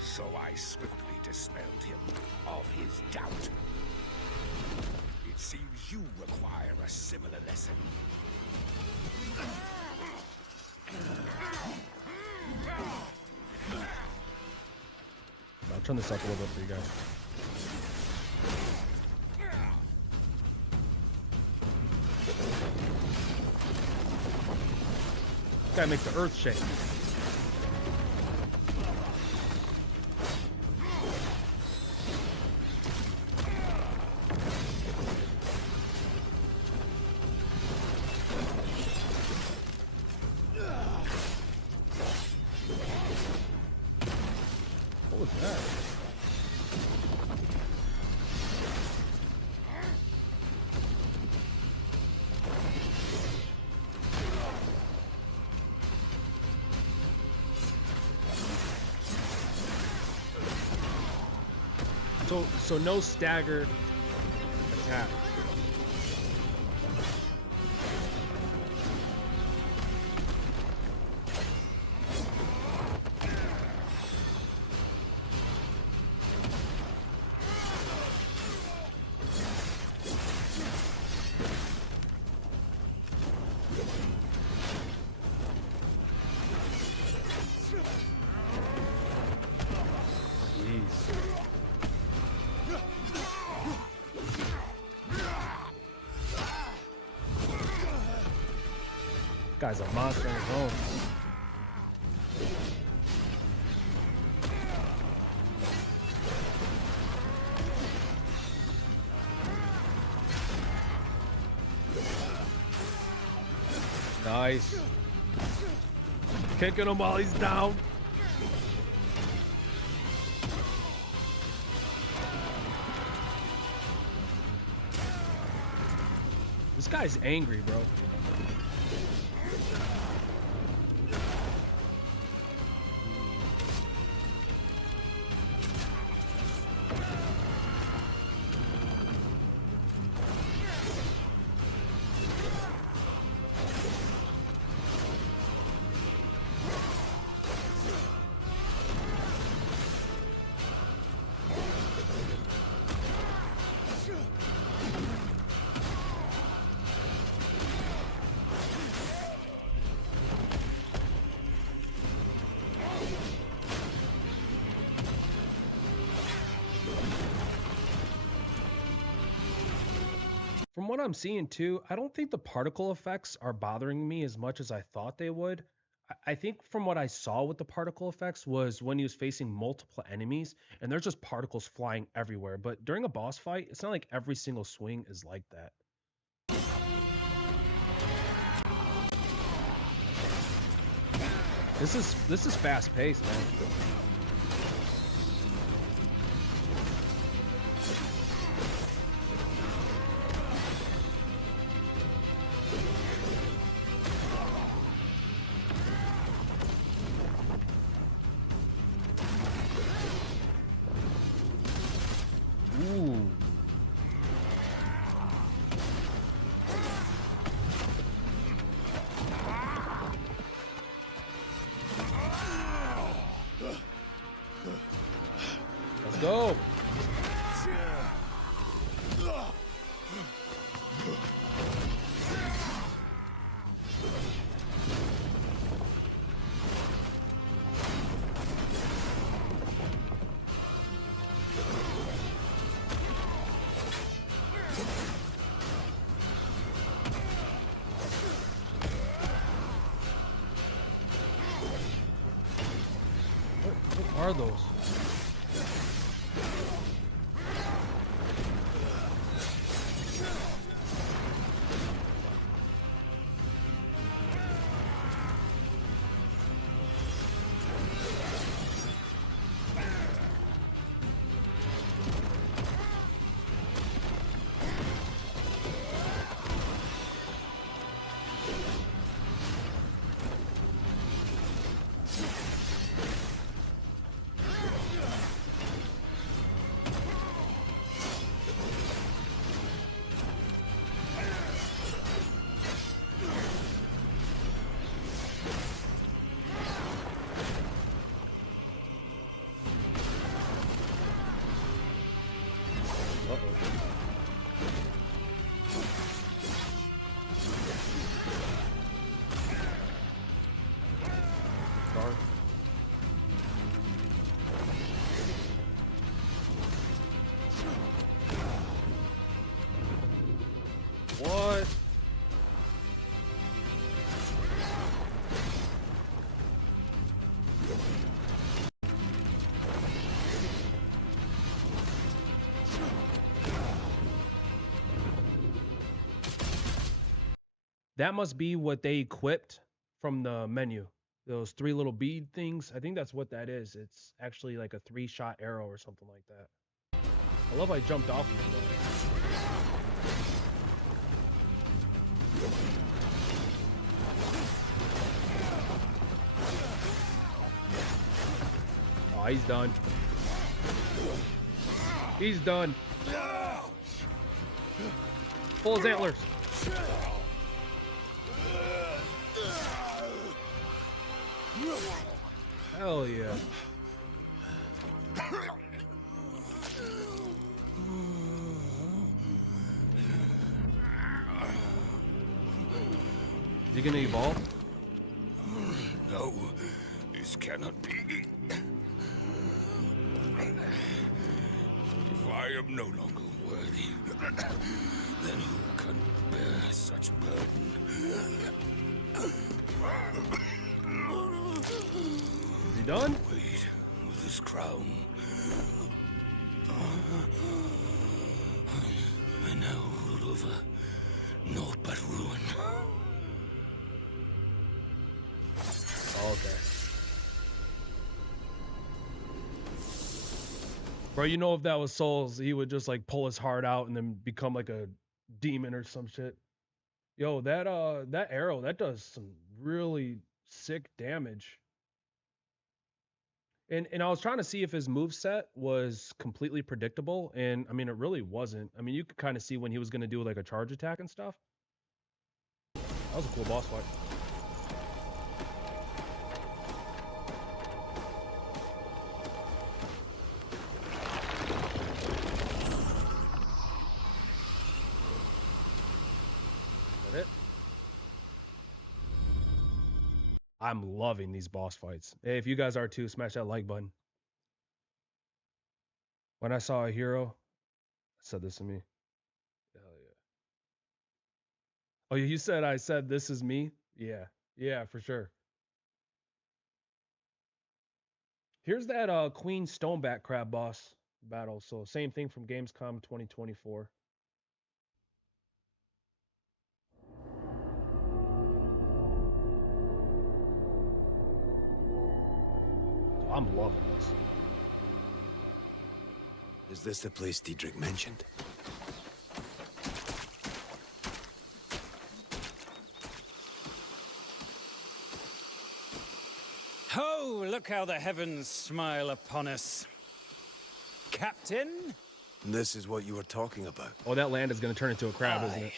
So I swiftly dispelled him of his doubt. It seems you require a similar lesson. I'll turn this up a little bit for you guys. This guy makes the earth shake. So no staggered attack. Guy's a monster on his own. Nice. Kicking him while he's down. This guy's angry, bro. From what I'm seeing too, I don't think the particle effects are bothering me as much as I thought they would. I think from what I saw with the particle effects was when he was facing multiple enemies and there's just particles flying everywhere. But during a boss fight, it's not like every single swing is like that. This is fast paced, man. Ooh. Let's go. What are those? What? That must be what they equipped from the menu. Those 3 little bead things. I think that's what that is. It's actually like a 3-shot arrow or something like that. I love I jumped off of it though. Oh, he's done. He's done. Pull his antlers. Hell yeah. Is he gonna evolve? No, this cannot be. If I am no longer worthy, then who can bear such burden? Is he done? Weight of this crown. I now rule over naught but ruin. Okay. Bro, you know if that was Souls, he would just like pull his heart out and then become like a demon or some shit. Yo, that arrow, that does some really sick damage. And I was trying to see if his moveset was completely predictable, and I mean it really wasn't. I mean you could kind of see when he was gonna do like a charge attack and stuff. That was a cool boss fight. It. I'm loving these boss fights. Hey, if you guys are too, smash that like button. When I saw a hero, said this to me. Hell yeah. Oh, you said I said this is me? Yeah. Yeah, for sure. Here's that Queen Stoneback crab boss battle. So same thing from Gamescom 2024. I'm loving this. Is this the place Diedrich mentioned? Oh, look how the heavens smile upon us. Captain? This is what you were talking about. Oh, that land is going to turn into a crab, isn't it?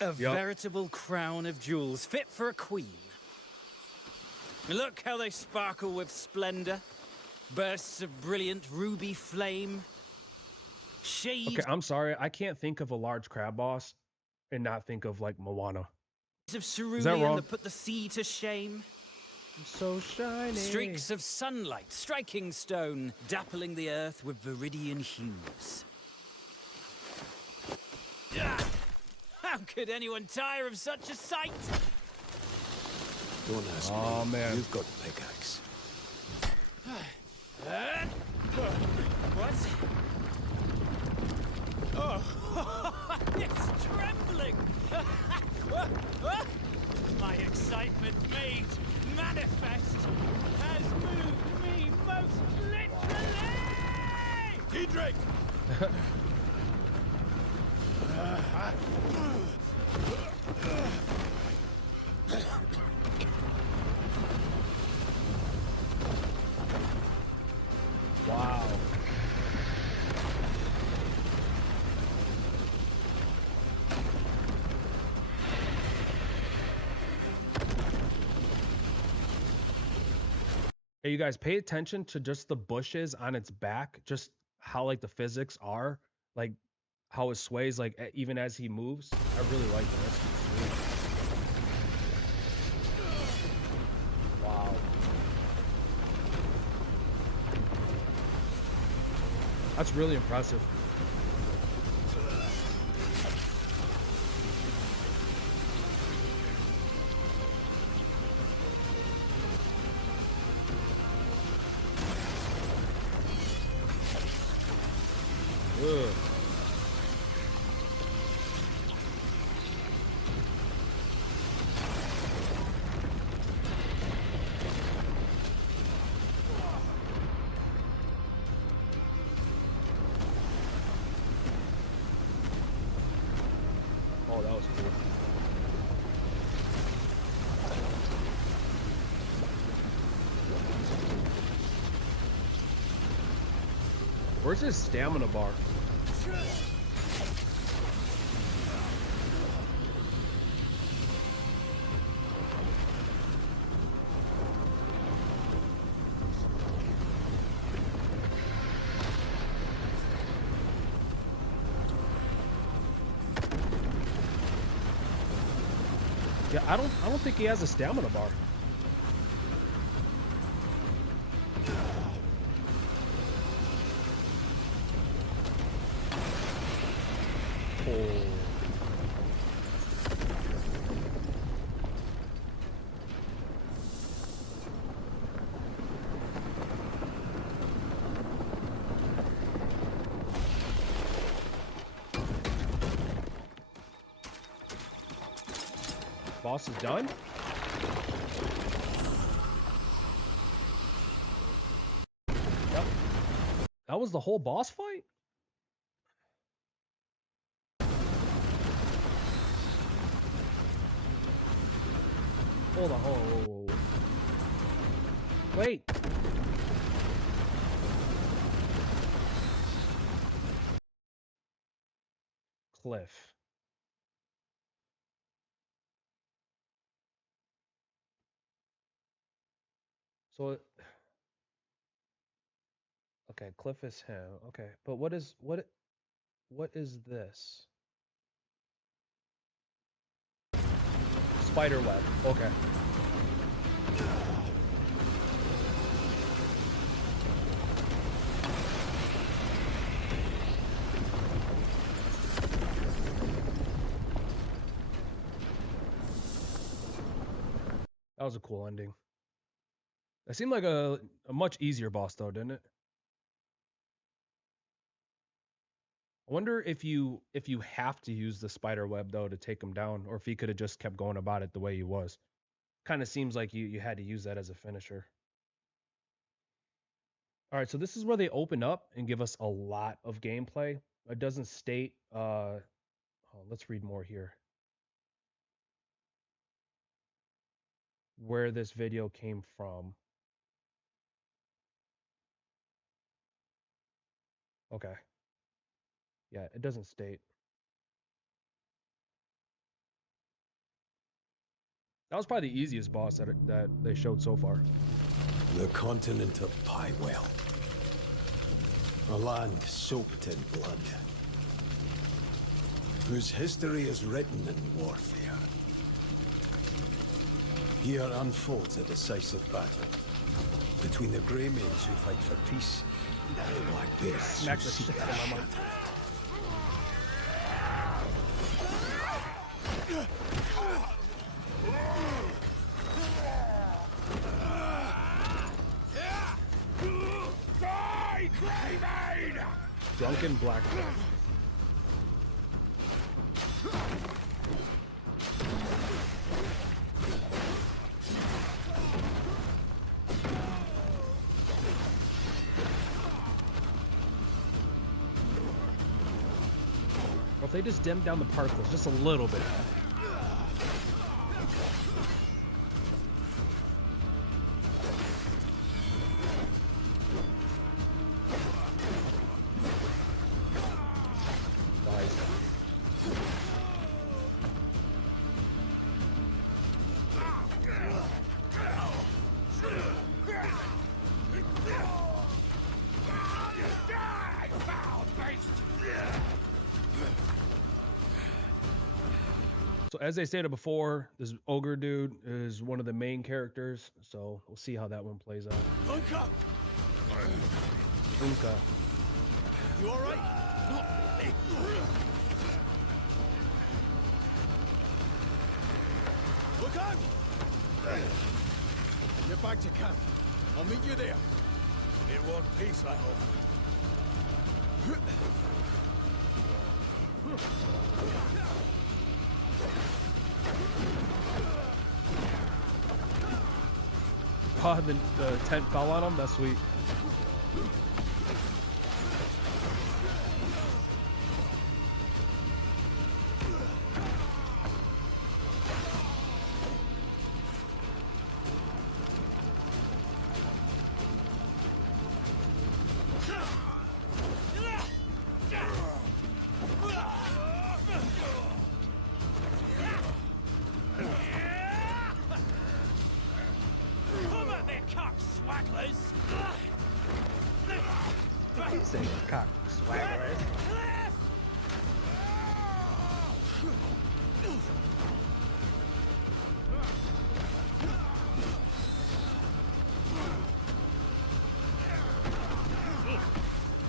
A veritable crown of jewels, fit for a queen. Look how they sparkle with splendor. Bursts of brilliant ruby flame. Shades. Okay, I'm sorry. I can't think of a large crab boss and not think of like Moana. Of cerulean that put the sea to shame. So shiny. Streaks of sunlight striking stone, dappling the earth with viridian hues. How could anyone tire of such a sight? Don't ask me. Oh man, you've got the pickaxe. What? Oh, it's trembling. My excitement made manifest has moved me most literally. Diedrich! wow. Hey, you guys, pay attention to just the bushes on its back, just how like the physics are, like how it sways, like even as he moves. I really like that. Wow. That's really impressive. Ugh. Oh, that was cool. Where's his stamina bar? Yeah, I don't think he has a stamina bar. Oh. Boss is done? Yep. That was the whole boss fight? Hold on, hold on, whoa, whoa, whoa. Wait. Cliff. So, okay, Cliff is him. Okay, but what is this? Spider web. Okay. That was a cool ending. That seemed like a much easier boss though, didn't it? I wonder if you have to use the spider web though to take him down, or if he could have just kept going about it the way he was. Kind of seems like you had to use that as a finisher. All right, so this is where they open up and give us a lot of gameplay. It doesn't state. Let's read more here. Where this video came from. Okay. Yeah, it doesn't state. That was probably the easiest boss that they showed so far. The continent of Pywell. A land soaked in blood. Whose history is written in warfare. Here unfolds a decisive battle between the Grey Maids who fight for peace and the Black Bears Smack who the seek shit out of my mind. Die, Grey Maid! Drunken Black. Well, if they just dim down the particles just a little bit. So as I stated before, this ogre dude is one of the main characters, so we'll see how that one plays out. Unka! Unka. You alright? Look out! Get back to camp. I'll meet you there. It won't peace, I hope. Oh, the tent fell on him? That's sweet. Cock swagger.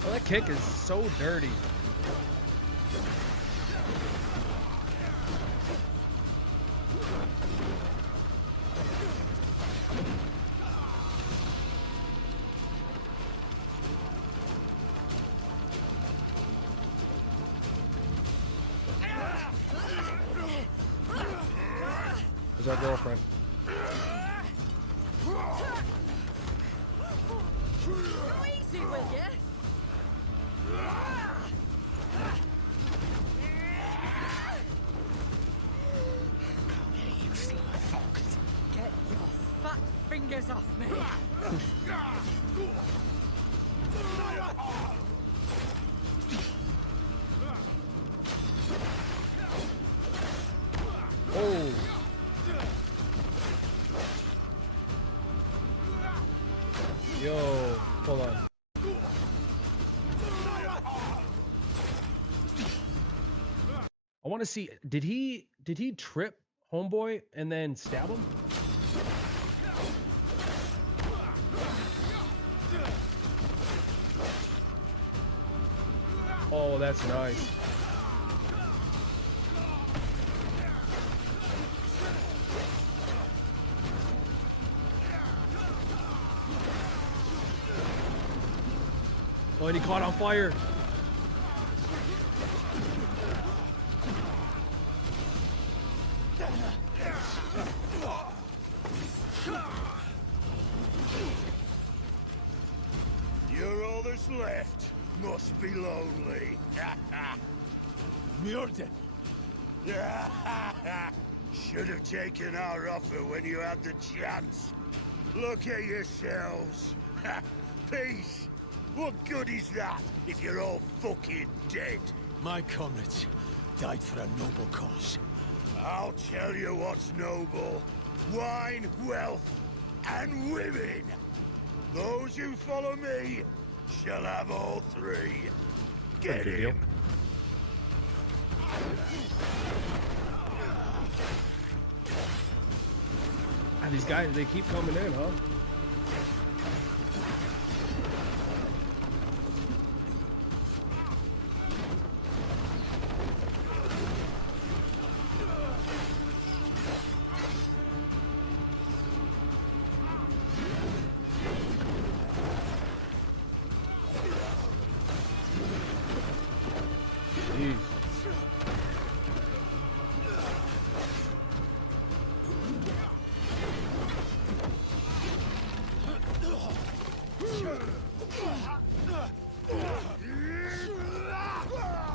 Oh, that kick is so dirty. There's our girlfriend. Easy with you. Get your fat fingers off me. Oh. Yo, hold on. I want to see, did he trip homeboy and then stab him? Oh, that's nice. Oh, and he caught on fire. You're all that's left. Must be lonely. Murden. Should have taken our offer when you had the chance. Look at yourselves. Peace. What good is that if you're all fucking dead? My comrades died for a noble cause. I'll tell you what's noble. Wine, wealth, and women. Those who follow me shall have all three. Get him. Ah, these guys, they keep coming in, huh?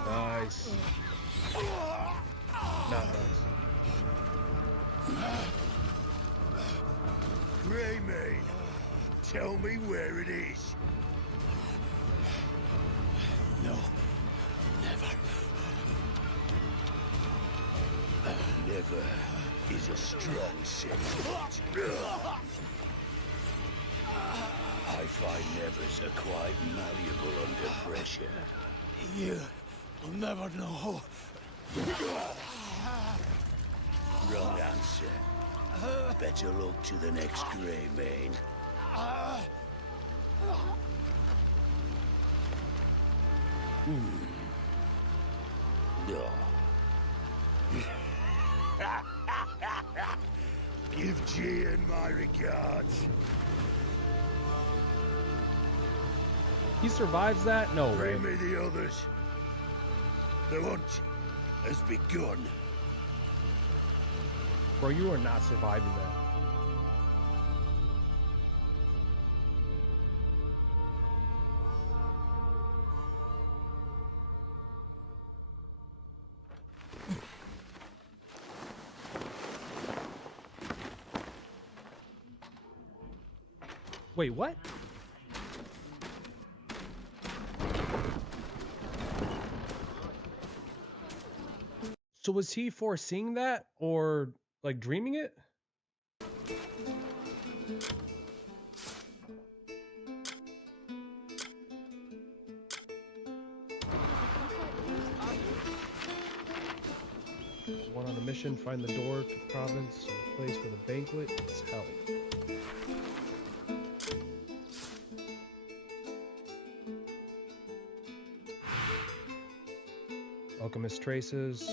Nice. Not nice. Greymane, tell me where it is. No, never. Never is a strong sentiment. I find nevers are quite malleable under pressure. You'll never know. Wrong answer. Better look to the next Greymane. No. Give Gian my regards. He survives that? No way. Bring me the others. The hunt has begun. Bro, you are not surviving that. Wait, what? So was he foreseeing that or like dreaming it? mission, find the door to the province, and the place where the banquet is held. Alchemist traces.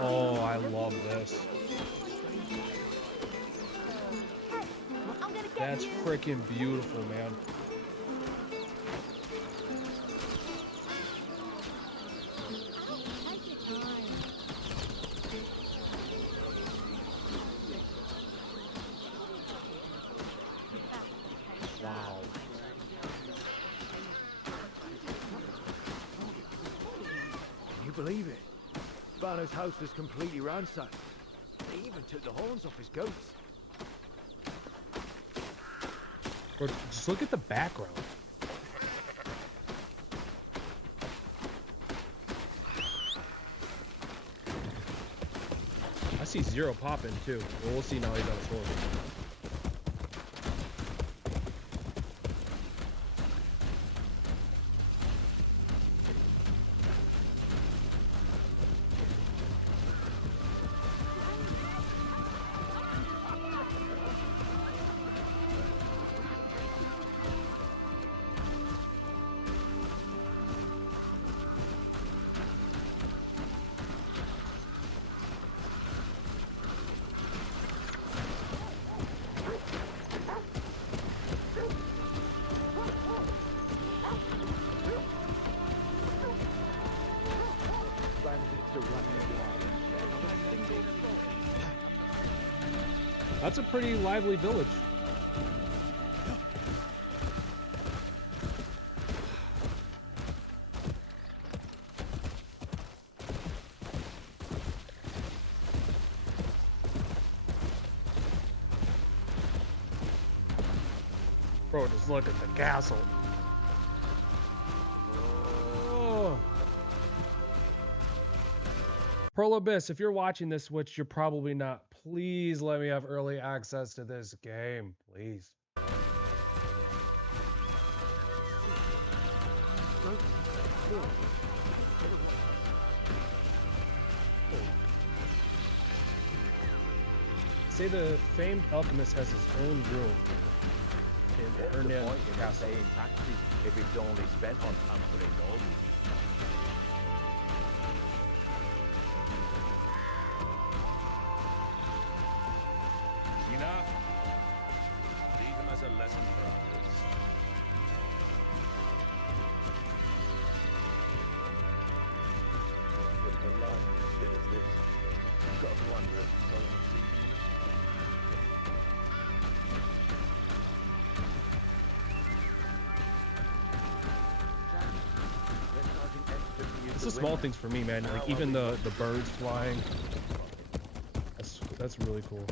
Oh, I love this. That's freaking beautiful, man. Wow. Can you believe it? Banner's house was completely ransacked. They even took the horns off his goats. Bro, just look at the background. I see Zero popping too. Well, we'll see now he's on his horse. That's a pretty lively village. Bro, just look at the castle. Oh. Pearl Abyss, if you're watching this, which you're probably not, please let me have early access to this game, please. Say the famed alchemist has his own room in Hernan Castle. If it's only spent on tampering gold. Enough. Leave them as a lesson for others. With the land as big as this, you've got to wonder if Solomon sees It's the small things for me, man. Like even the birds flying. That's really cool.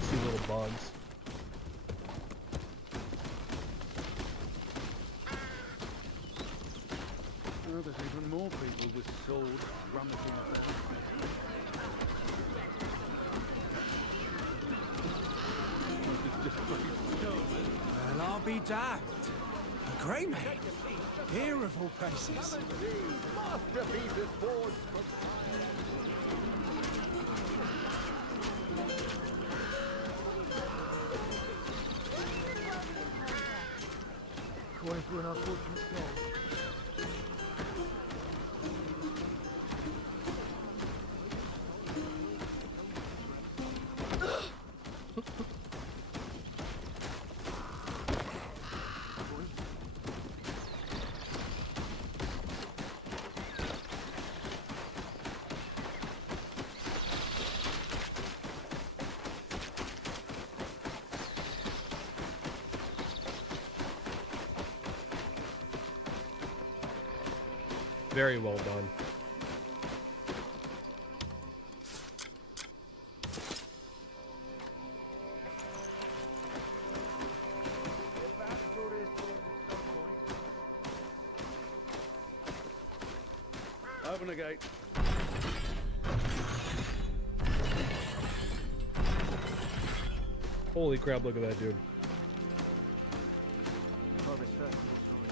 See little bugs. Oh, there's even more people with swords rummaging around. Well, I'll be damned. A grey man? Here of all places. Masterpieces forged from... Going for an unfortunate soul. Very well done. Open the gate. Holy crap, look at that dude. Oh, this festival story.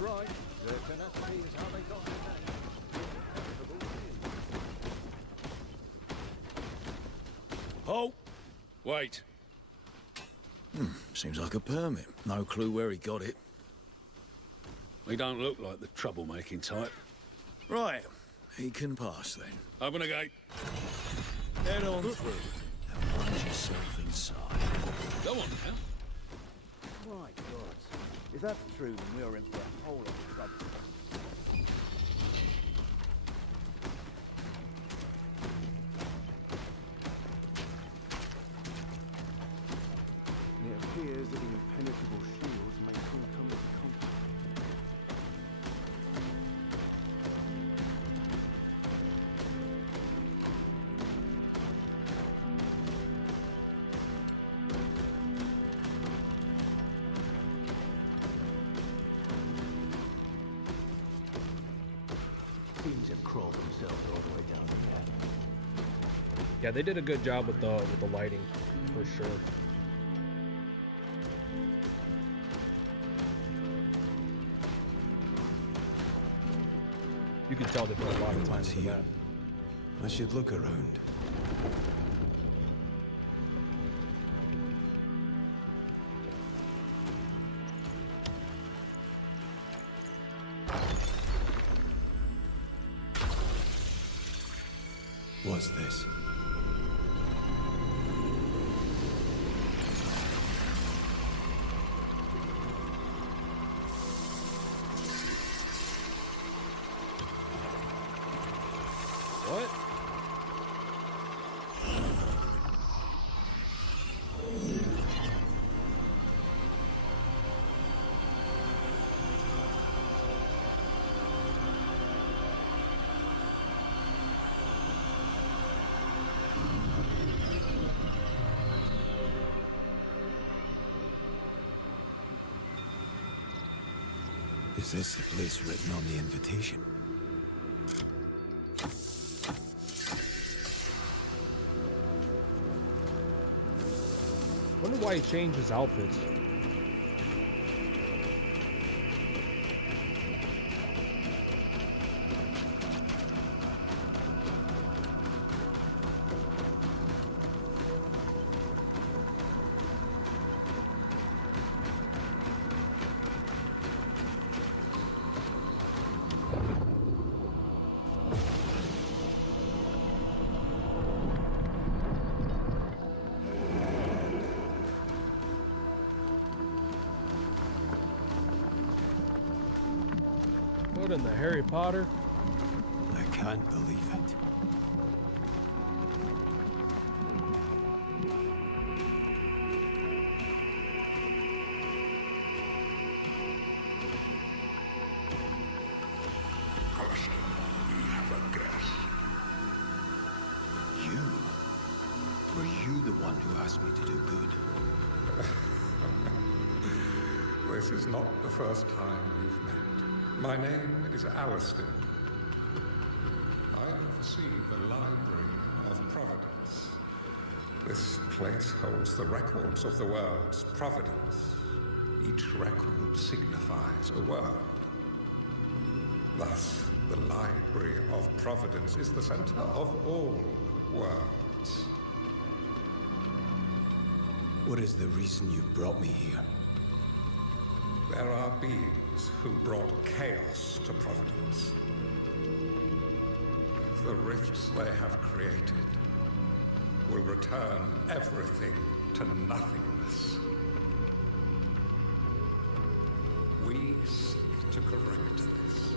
right. Their tenacity is how they got their name. Impenetrable shield. Halt! Wait. Seems like a permit. No clue where he got it. He don't look like the troublemaking type. Right. He can pass then. Open the gate. Head on through and plunge yourself inside. Go on now. My God. If that's true, then we are in for a whole lot of trouble. It appears that the impenetrable shields may soon come into contact. Seems to have crawled themselves all the way down there. Yeah, they did a good job with the lighting, for sure. You can tell they put a lot of time into that. I should look around. What's this? What? Is this the place written on the invitation? Wonder why he changed his outfits. What in the Harry Potter? I can't believe it. Alistair, we have a guest. You? Were you the one who asked me to do good? This is not the first time we've met. My name is Alistair. I oversee the Library of Providence. This place holds the records of the world's providence. Each record signifies a world. Thus, the Library of Providence is the center of all worlds. What is the reason you brought me here? There are beings who brought chaos to Providence. The rifts they have created will return everything to nothingness. We seek to correct this.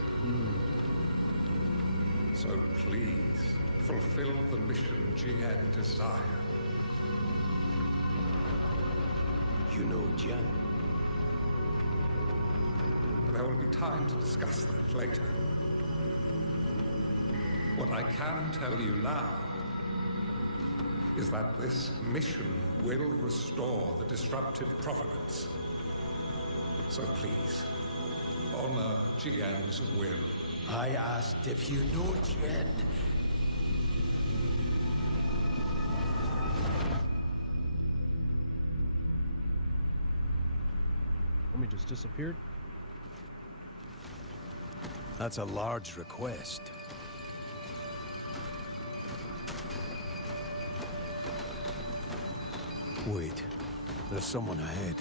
So please, fulfill the mission GN desire. You know Jen? There will be time to discuss that later. What I can tell you now is that this mission will restore the disrupted Providence. So please, honor GN's will. I asked if you know Jen. Homie just disappeared. That's a large request. Wait, there's someone ahead.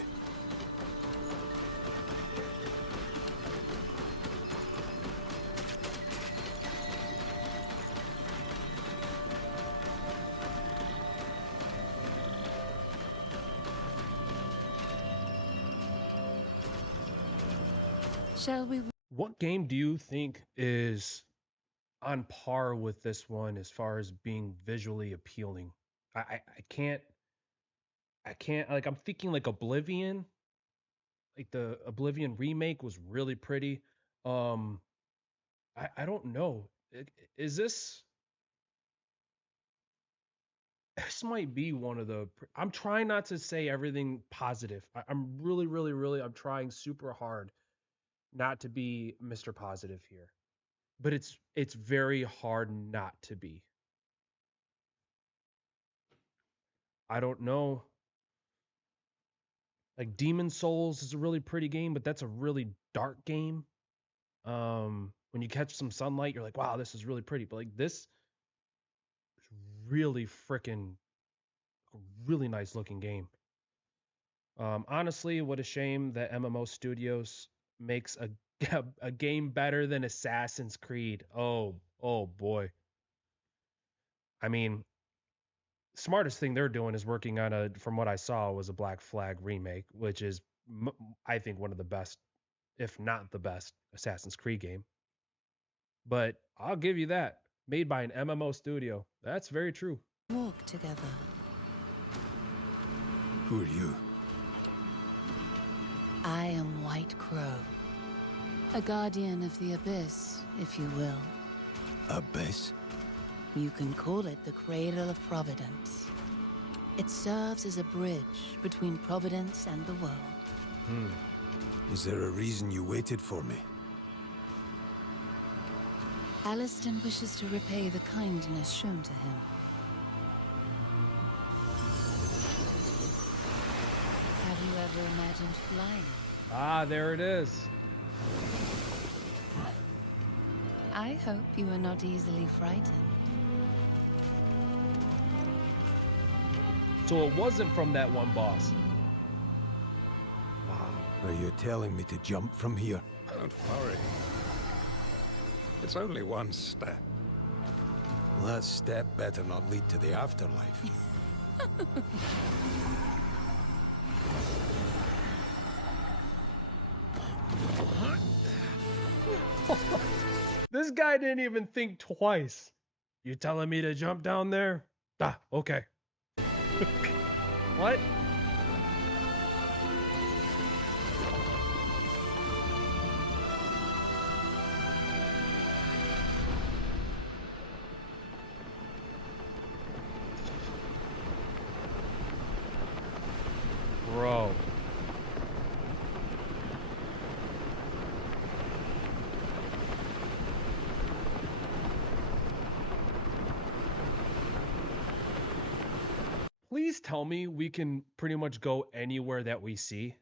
Shall we? What game do you think is on par with this one as far as being visually appealing? I can't like I'm thinking like Oblivion, like the Oblivion remake was really pretty. Um I don't know. Is this might be one of the I'm trying not to say everything positive. I'm really I'm trying super hard not to be Mr. Positive here. But it's very hard not to be. I don't know. Like Demon Souls is a really pretty game, but that's a really dark game. When you catch some sunlight, you're like, wow, this is really pretty. But like this is really freaking really nice looking game. Honestly, what a shame that MMO Studios makes a game better than Assassin's Creed. Oh boy. I mean, smartest thing they're doing is working on from what I saw was a Black Flag remake, which is I think one of the best, if not the best, Assassin's Creed game. But I'll give you that. Made by an MMO studio. That's very true. Walk together. Who are you? I am White Crow. A guardian of the Abyss, if you will. Abyss? You can call it the Cradle of Providence. It serves as a bridge between Providence and the world. Is there a reason you waited for me? Aliston wishes to repay the kindness shown to him. Have you ever imagined flying? Ah, there it is. I hope you are not easily frightened. So it wasn't from that one boss. Are you telling me to jump from here? Don't worry. It's only one step. That step better not lead to the afterlife. This guy didn't even think twice. You telling me to jump down there? Ah, okay. What? Bro. Please tell me we can pretty much go anywhere that we see.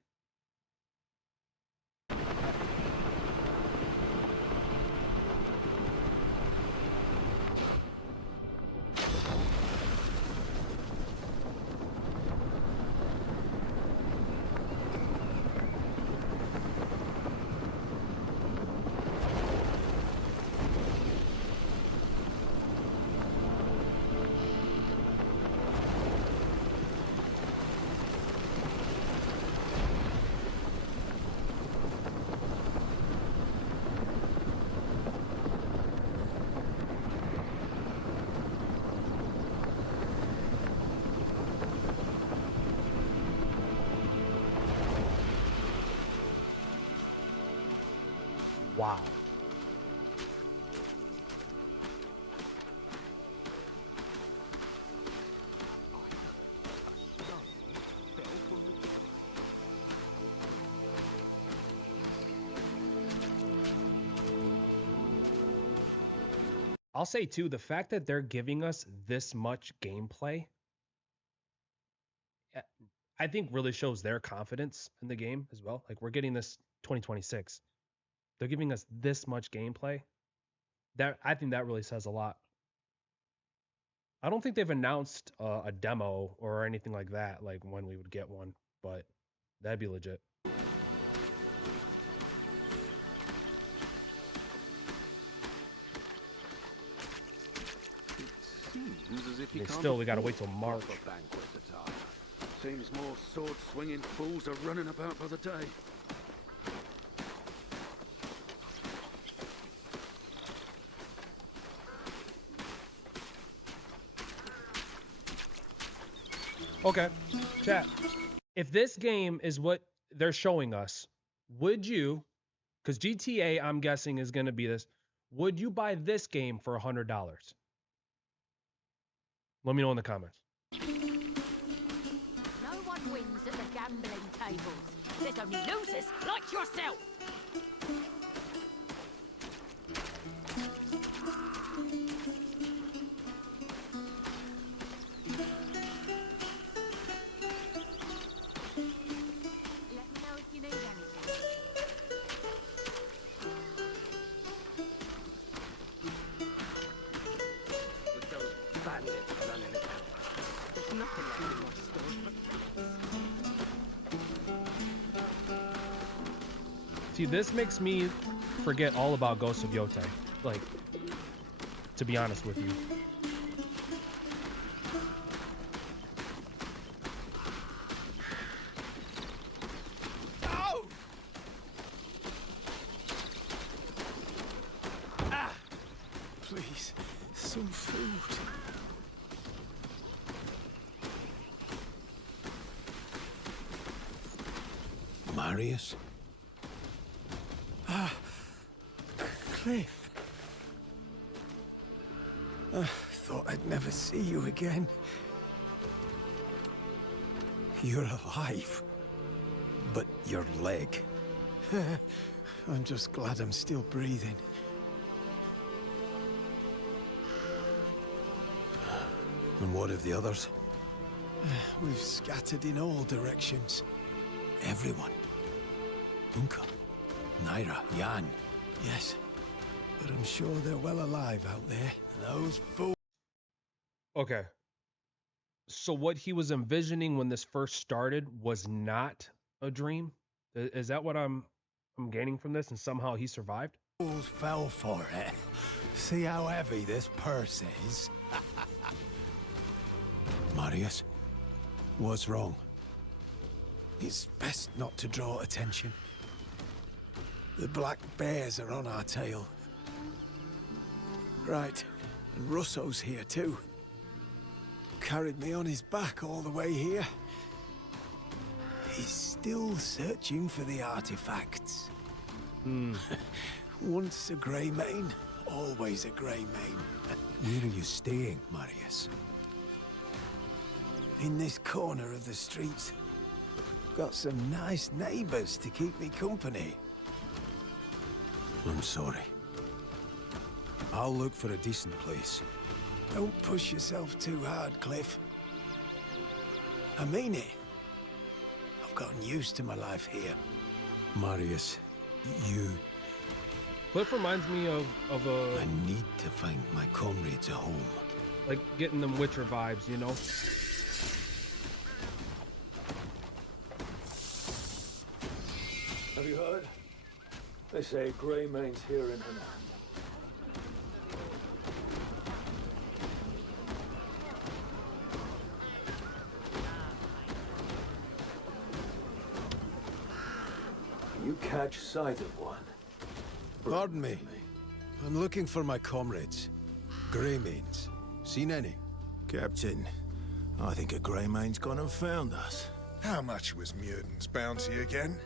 Wow. I'll say too, the fact that they're giving us this much gameplay, I think really shows their confidence in the game as well. Like we're getting this 2026. they're giving us this much gameplay. I think that really says a lot. I don't think they've announced a demo or anything like that, like when we would get one, but that'd be legit. We gotta wait till March. Seems more sword-swinging fools are running about by the day. Okay, chat. If this game is what they're showing us, would you, because GTA, I'm guessing, is going to be this, would you buy this game for $100? Let me know in the comments. No one wins at the gambling tables. There's only losers like yourself. See, this makes me forget all about Ghost of Yotei, like, to be honest with you. Oh! Ah! Please, some food. Marius? Cliff. Thought I'd never see you again. You're alive. But your leg. I'm just glad I'm still breathing. And what of the others? We've scattered in all directions. Everyone. Unka, Naira, Jan. Yes. But I'm sure they're well alive out there. Those fools. Okay. So what he was envisioning when this first started was not a dream? Is that what I'm gaining from this, and somehow he survived? Fools fell for it. See how heavy this purse is? Marius, what's wrong? It's best not to draw attention. The black bears are on our tail. Right, and Russo's here too. Carried me on his back all the way here. He's still searching for the artifacts. Once a grey mane, always a grey mane. Where are you staying, Marius? In this corner of the street. Got some nice neighbors to keep me company. I'm sorry. I'll look for a decent place. Don't push yourself too hard, Cliff. I mean it. I've gotten used to my life here. Marius, you... Cliff reminds me of I need to find my comrades a home. Like getting them Witcher vibes, you know? Have you heard? They say Grey Mane's here in Hernan. You catch sight of one. Pardon me. I'm looking for my comrades. Grey Manes. Seen any? Captain, I think a Grey Mane's gone and found us. How much was Muirden's bounty again?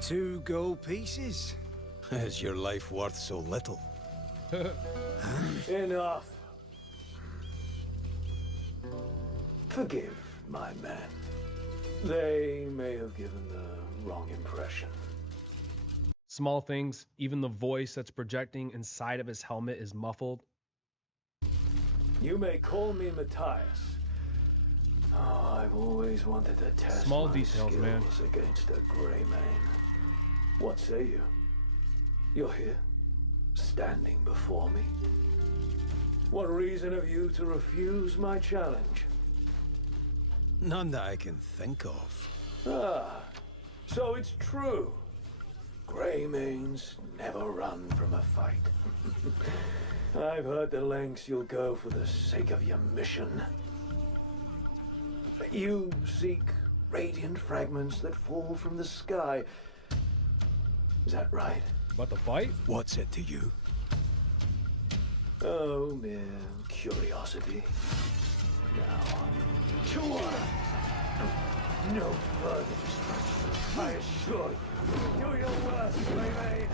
2 gold pieces. Is your life worth so little? Enough. Forgive my men. They may have given the wrong impression. Small things, even the voice that's projecting inside of his helmet is muffled. You may call me Matthias. Oh, I've always wanted to test small my details, skills man. Against a Grey Mane. What say you? You're here, standing before me. What reason have you to refuse my challenge? None that I can think of. Ah, so it's true. Greymanes never run from a fight. I've heard the lengths you'll go for the sake of your mission. You seek radiant fragments that fall from the sky. Is that right? About the fight? What's it to you? Oh, mere curiosity. Now, to work! No further distractions, I assure you. Do your worst, Greymane!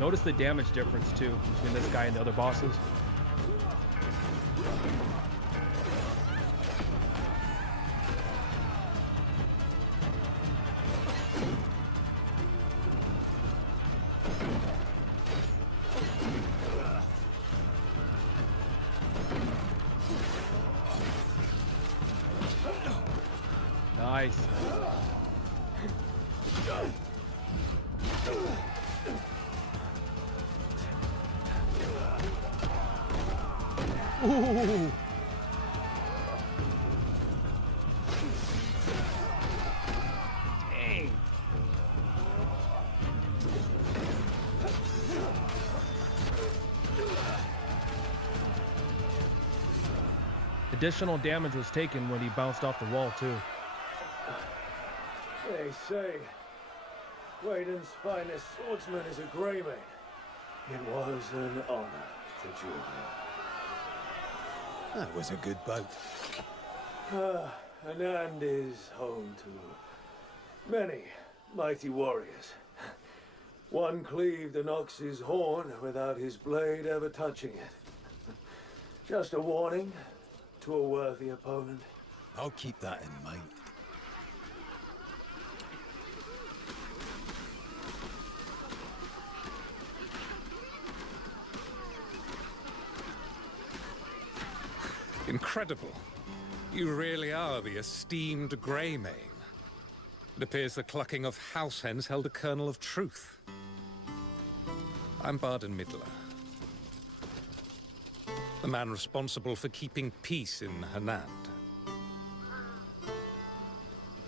Notice the damage difference too between this guy and the other bosses. Nice. Ooh. Dang. Additional damage was taken when he bounced off the wall too. They say Kweiden's finest swordsman is a Greymane. It was an honor to join him. That was a good bout. Hernan is home to many mighty warriors. One cleaved an ox's horn without his blade ever touching it. Just a warning to a worthy opponent. I'll keep that in mind. Incredible. You really are the esteemed Greymane. It appears the clucking of house hens held a kernel of truth. I'm Barden Midler, the man responsible for keeping peace in Hernan.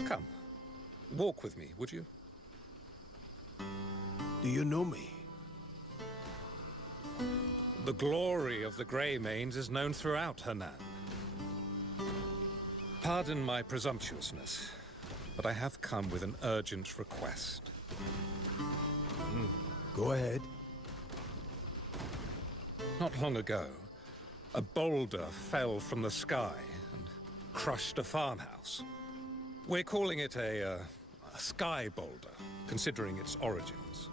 Come, walk with me, would you? Do you know me? The glory of the Greymanes is known throughout Hernan. Pardon my presumptuousness, but I have come with an urgent request. Go ahead. Not long ago, a boulder fell from the sky and crushed a farmhouse. We're calling it a sky boulder, considering its origins.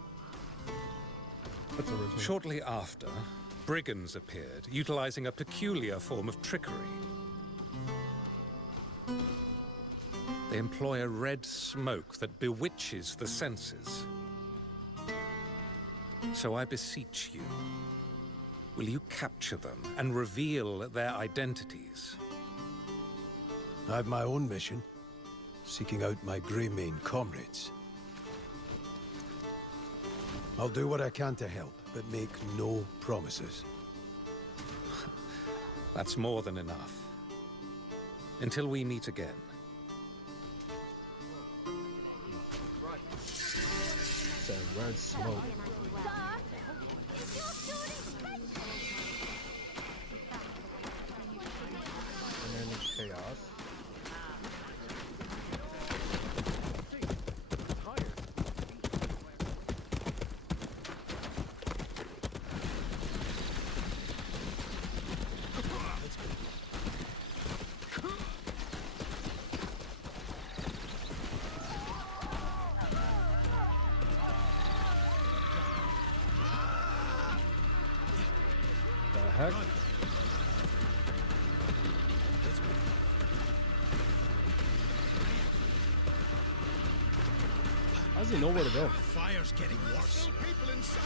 That's original. Shortly after, brigands appeared, utilizing a peculiar form of trickery. They employ a red smoke that bewitches the senses. So I beseech you, will you capture them and reveal their identities? I have my own mission, seeking out my Greymane comrades. I'll do what I can to help, but make no promises. That's more than enough. Until we meet again. It's a red smoke. And then it's chaos. Heck? does he know where to go? The fire's getting worse. Still people inside.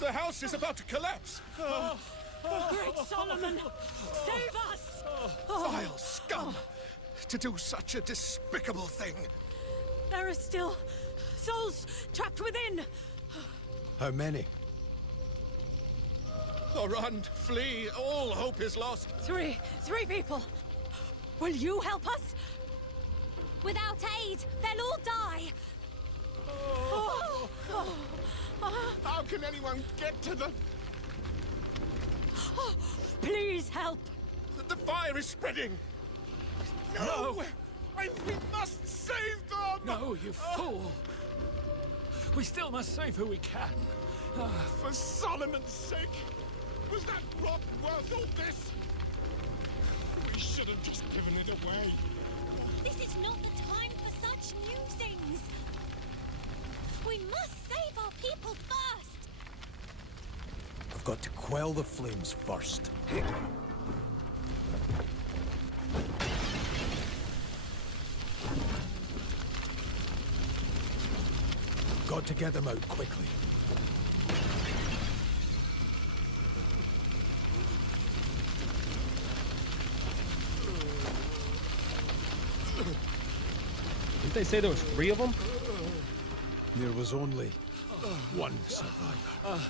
The house is about to collapse. Great Solomon, save us! Vile scum! To do such a despicable thing. There are still souls trapped within. How many? Oh, run, flee, all hope is lost. Three people. Will you help us? Without aid, they'll all die. How can anyone get to them? Please help. The fire is spreading. No! We must save them! No, you fool! We still must save who we can. For Solomon's sake! Was that rock worth all this? We should have just given it away. This is not the time for such musings. We must save our people first. I've got to quell the flames first. Got to get them out quickly. Didn't they say there was 3 of them? There was only one survivor.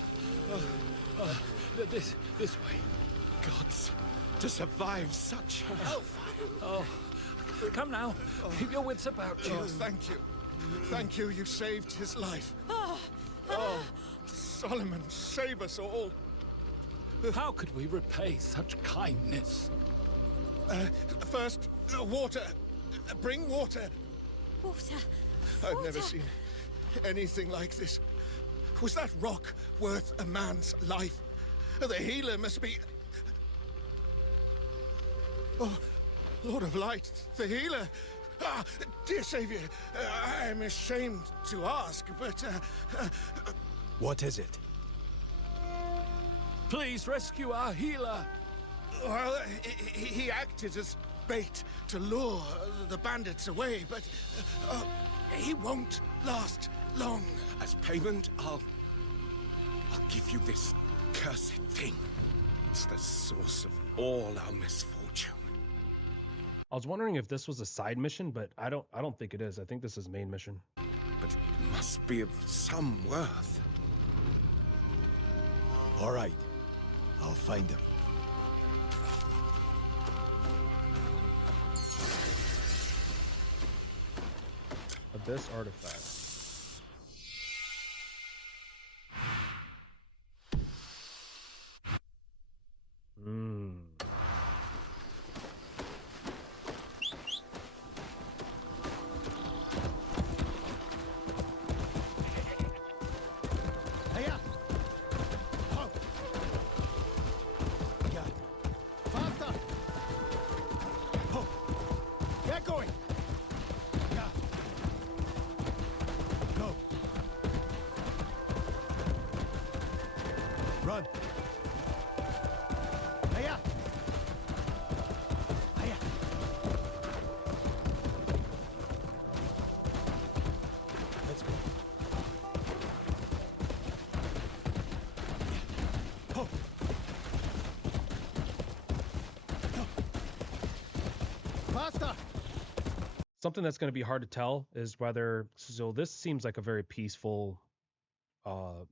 This way. Gods, to survive such hellfire. Oh, come now. Keep your wits about you. Oh, thank you. Thank you, you saved his life. Oh, Solomon, save us all. How could we repay such kindness? First, water. Bring water. Water. I've never seen anything like this. Was that rock worth a man's life? The healer must be... Oh, Lord of Light, the healer. Ah, dear Savior, I'm ashamed to ask, but... What is it? Please rescue our healer. Well, he acted as bait to lure the bandits away, but he won't last long. As payment, I'll give you this cursed thing. It's the source of all our misfortune. I was wondering if this was a side mission, but I don't think it is. I think this is main mission. But it must be of some worth. All right, I'll find him. Abyss artifact. Run! Hiya! Hiya! Let's go. Oh. Faster! Something that's going to be hard to tell is whether, so this seems like a very peaceful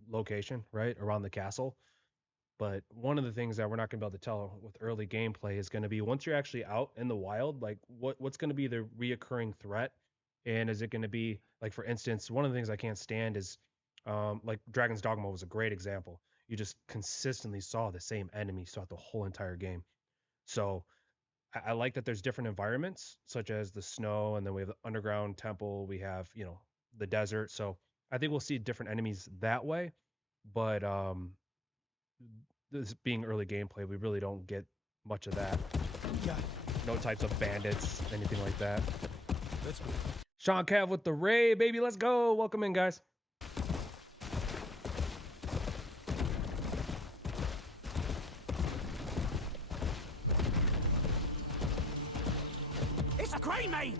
location, right, around the castle. But one of the things that we're not going to be able to tell with early gameplay is going to be once you're actually out in the wild, like what's going to be the reoccurring threat, and is it going to be like, for instance, one of the things I can't stand is like Dragon's Dogma was a great example. You just consistently saw the same enemies throughout the whole entire game. So I like that there's different environments, such as the snow, and then we have the underground temple, we have, you know, the desert. So I think we'll see different enemies that way, but this being early gameplay, we really don't get much of that. Yeah. No types of bandits, anything like that. Let's move. Sean Cav with the raid, baby. Let's go. Welcome in, guys. screaming!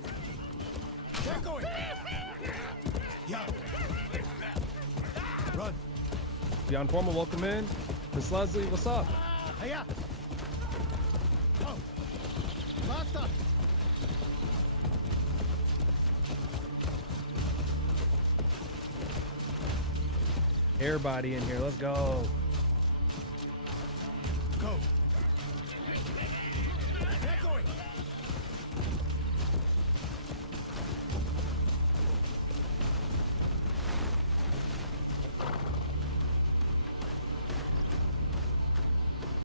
Get going! Yeah. Run. Beyond Formal, welcome in. Miss Leslie, what's up? Hey, oh. Faster. Everybody in here, let's go. Go. Get going.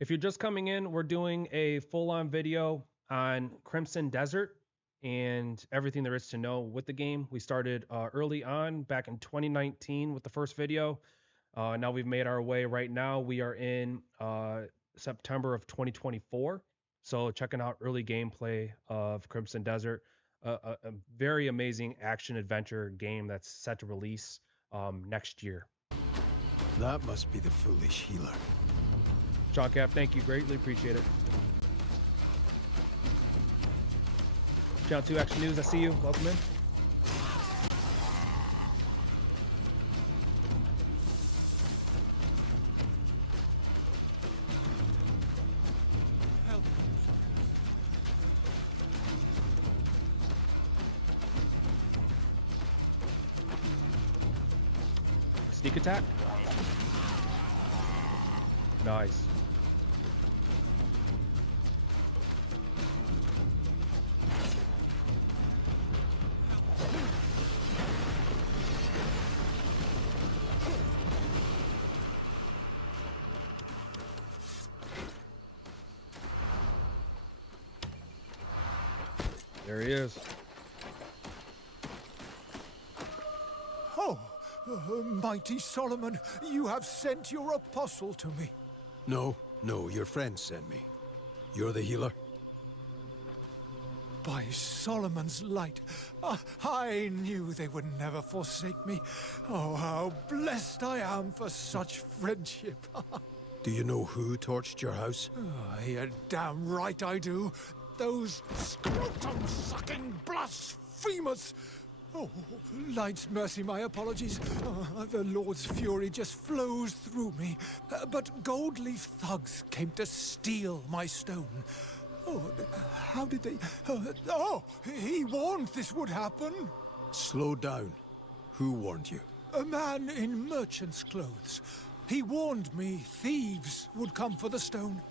If you're just coming in, we're doing a full-on video on Crimson Desert and everything there is to know with the game. We started early on back in 2019 with the first video. Now we've made our way. Right now we are in September of 2024. So checking out early gameplay of Crimson Desert, a very amazing action adventure game that's set to release next year. That must be the foolish healer. Sean Cap, thank you. Greatly appreciate it. Channel 2 Action News, I see you. Welcome in. Sneak attack. Nice. There he is. Oh, mighty Solomon, you have sent your apostle to me. No, your friend sent me. You're the healer? By Solomon's light, I knew they would never forsake me. Oh, how blessed I am for such friendship. Do you know who torched your house? You're damn right I do. Those scrotum-sucking blasphemers! Oh, Light's mercy, my apologies. The Lord's fury just flows through me. But Goldleaf thugs came to steal my stone. Oh, how did they... oh, he warned this would happen. Slow down. Who warned you? A man in merchant's clothes. He warned me thieves would come for the stone.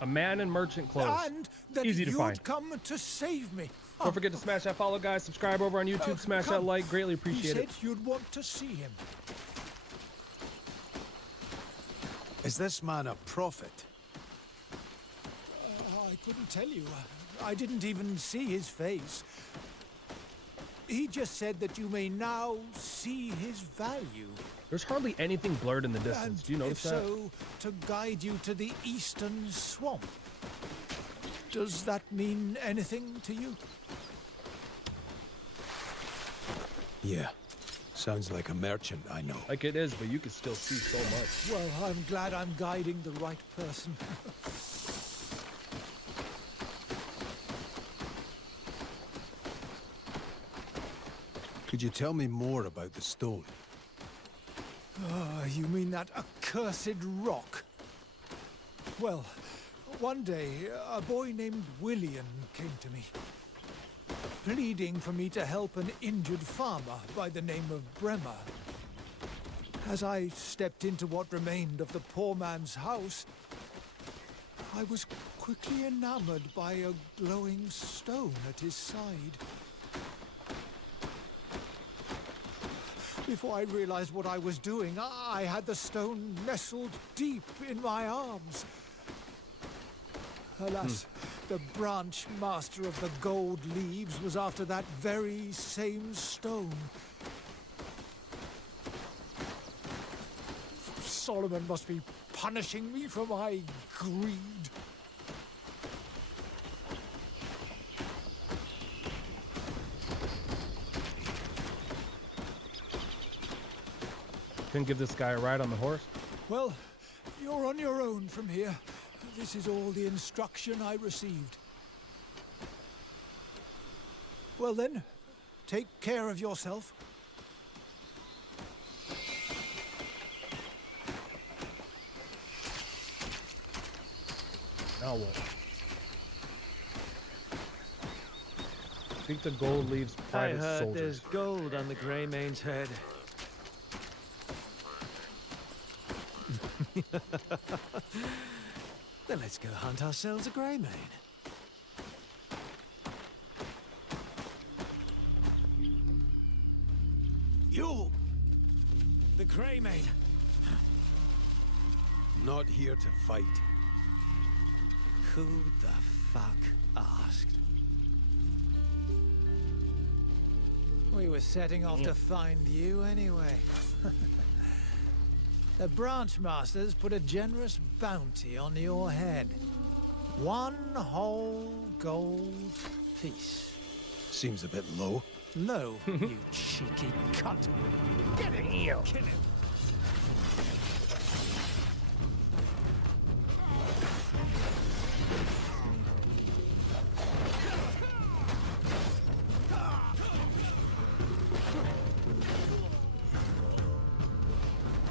A man in merchant clothes. And that Easy to you'd find. come to save me. Don't forget to smash that follow, guys. Subscribe over on YouTube. Smash that like. Greatly appreciate it. He said you'd want to see him. Is this man a prophet? I couldn't tell you. I didn't even see his face. He just said that you may now see his value. There's hardly anything blurred in the distance. Do you notice if that? So, to guide you to the eastern swamp. Does that mean anything to you? Yeah. Sounds like a merchant I know. Like it is, but you can still see so much. Well, I'm glad I'm guiding the right person. Could you tell me more about the stone? You mean that accursed rock? Well, one day, a boy named William came to me, pleading for me to help an injured farmer by the name of Bremer. As I stepped into what remained of the poor man's house, I was quickly enamored by a glowing stone at his side. Before I realized what I was doing, I had the stone nestled deep in my arms. Alas, the branch master of the gold leaves was after that very same stone. Solomon must be punishing me for my greed. Couldn't give this guy a ride on the horse? Well, you're on your own from here. This is all the instruction I received. Well then, take care of yourself. Now what? I think the gold leaves private I heard soldiers. there's gold on the Greymane's head. Then let's go hunt ourselves a Greymane. You! The Greymane! Not here to fight. Who the fuck asked? We were setting off to find you anyway. The branch masters put a generous bounty on your head. 1 whole gold piece. Seems a bit low. Low, you cheeky cunt. Get him! Kill him!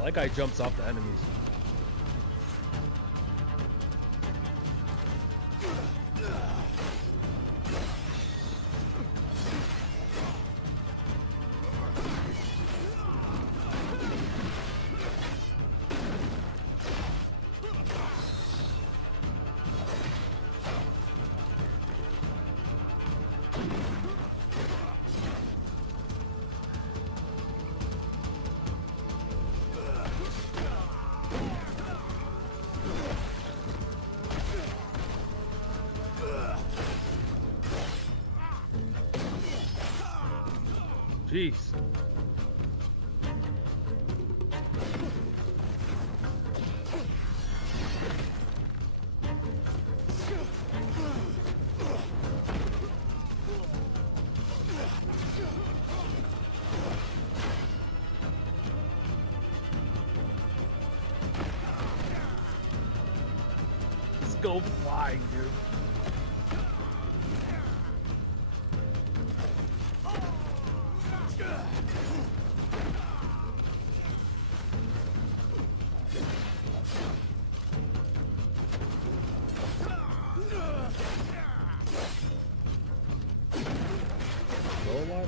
That guy jumps off the enemies. Jeez. Let's go flying, dude.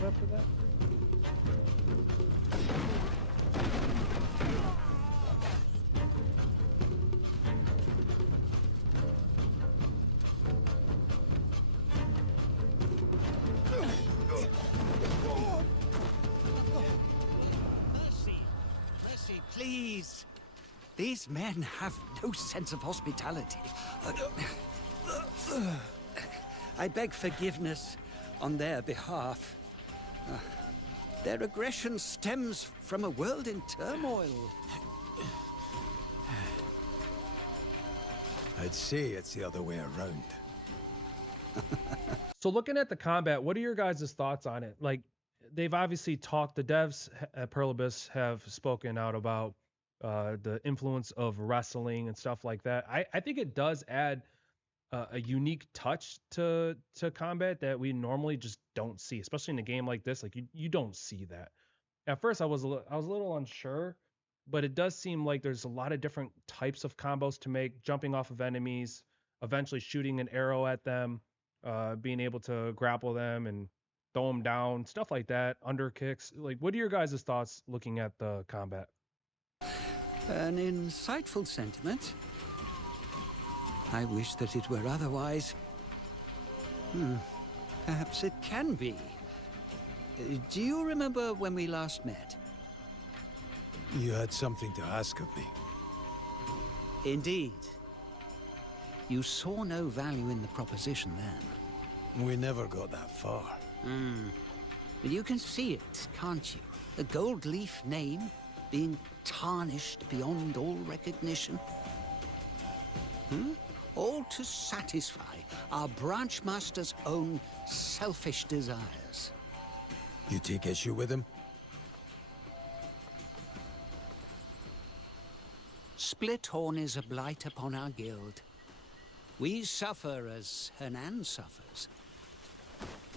After that? Mercy, please. These men have no sense of hospitality. I beg forgiveness on their behalf. Their aggression stems from a world in turmoil. I'd say it's the other way around. So looking at the combat, what are your guys' thoughts on it? Like, they've obviously talked, the devs at Pearl Abyss have spoken out about the influence of wrestling and stuff like that. I think it does add a unique touch to combat that we normally just don't see, especially in a game like this. Like you don't see that. At first, I was a little unsure, but it does seem like there's a lot of different types of combos to make, jumping off of enemies, eventually shooting an arrow at them, being able to grapple them and throw them down, stuff like that, under kicks. Like, what are your guys' thoughts looking at the combat? An insightful sentiment. I wish that it were otherwise. Perhaps it can be. Do you remember when we last met? You had something to ask of me. Indeed. You saw no value in the proposition then. We never got that far. But you can see it, can't you? The gold leaf name being tarnished beyond all recognition. All to satisfy our branch master's own selfish desires. You take issue with him? Splithorn is a blight upon our guild. We suffer as Hernan suffers.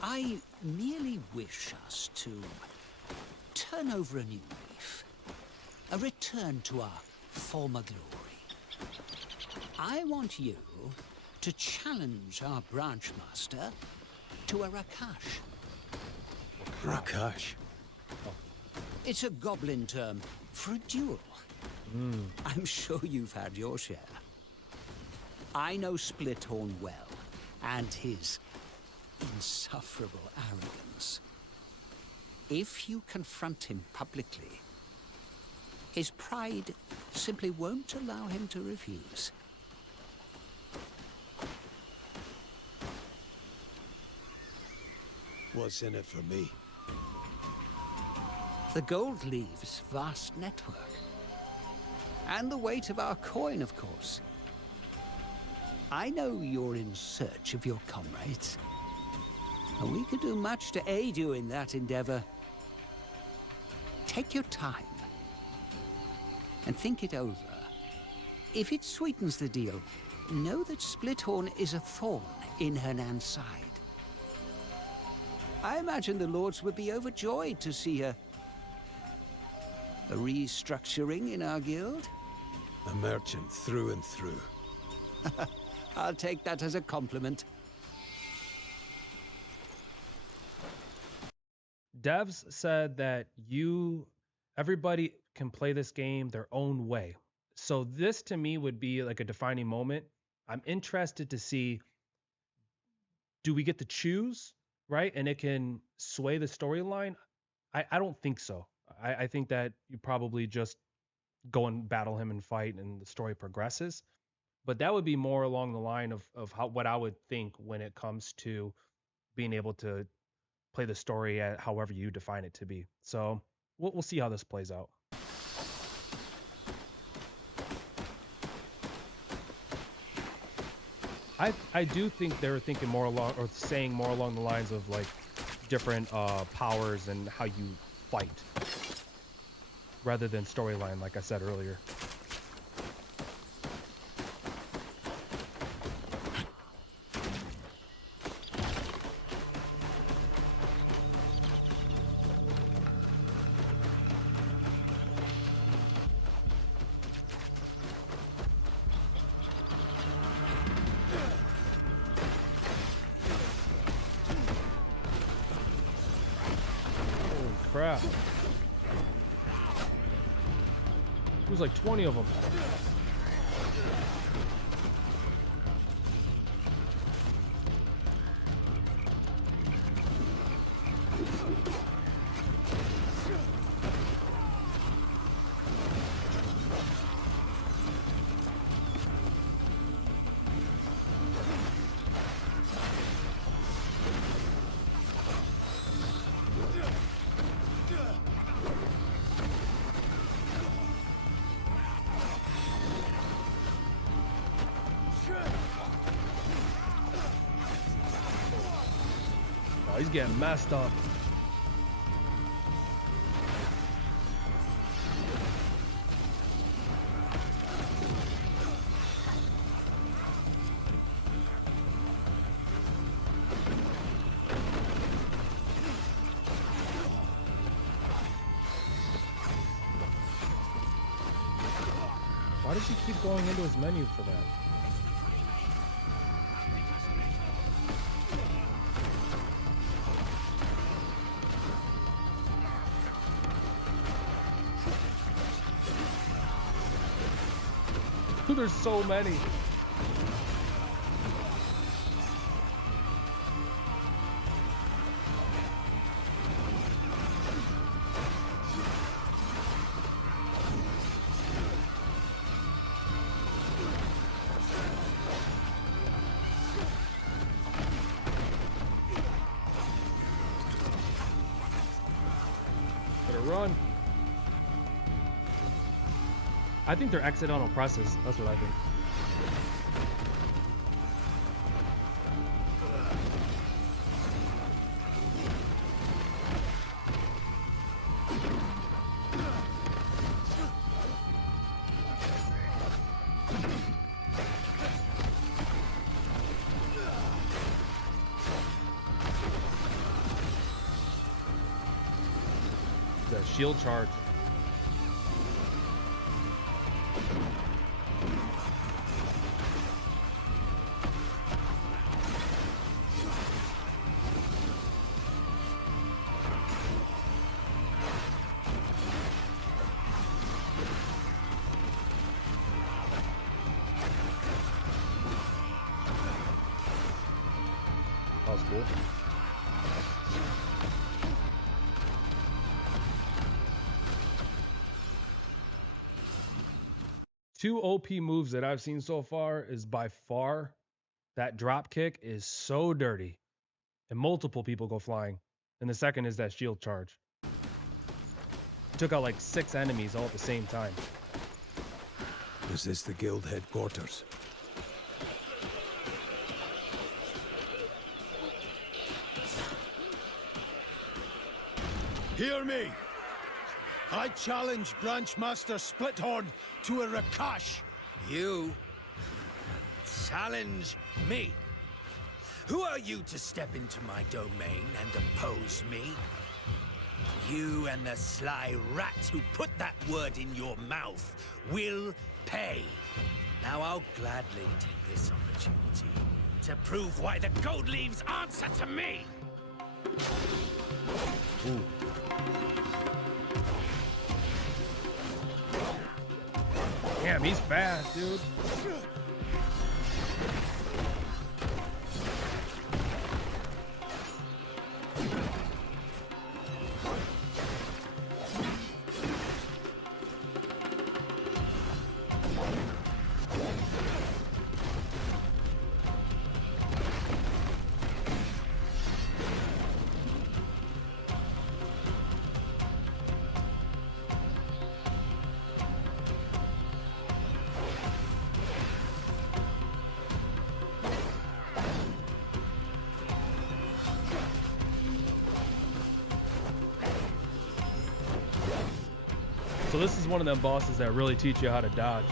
I merely wish us to turn over a new leaf. A return to our former glory. I want you to challenge our branch master to a Rakash. Rakash? It's a goblin term for a duel. I'm sure you've had your share. I know Splithorn well, and his insufferable arrogance. If you confront him publicly, his pride simply won't allow him to refuse. What's in it for me? The gold leaves vast network. And the weight of our coin, of course. I know you're in search of your comrades. And we could do much to aid you in that endeavor. Take your time. And think it over. If it sweetens the deal, know that Splithorn is a thorn in Hernan's side. I imagine the lords would be overjoyed to see a restructuring in our guild. A merchant through and through. I'll take that as a compliment. Devs said that everybody can play this game their own way. So this to me would be like a defining moment. I'm interested to see, do we get to choose, right? And it can sway the storyline? I don't think so. I think that you probably just go and battle him and fight and the story progresses. But that would be more along the line of what I would think when it comes to being able to play the story at however you define it to be. So we'll see how this plays out. I do think they were thinking more along, or saying more along the lines of like different powers and how you fight, rather than storyline, like I said earlier. Crap. There's like 20 of them. He's getting messed up. Why does he keep going into his menu for that? There's so many. Better run. I think they're accidental presses. That's what I think. The shield charge. That was cool. Two OP moves that I've seen so far is by far that drop kick is so dirty and multiple people go flying. And the second is that shield charge. Took out like 6 enemies all at the same time. Is this the guild headquarters? Hear me! I challenge Branchmaster Splithorn to a Rakash. You challenge me? Who are you to step into my domain and oppose me? You and the sly rat who put that word in your mouth will pay. Now I'll gladly take this opportunity to prove why the gold leaves answer to me. Ooh. Damn, he's fast, dude. So this is one of them bosses that really teach you how to dodge.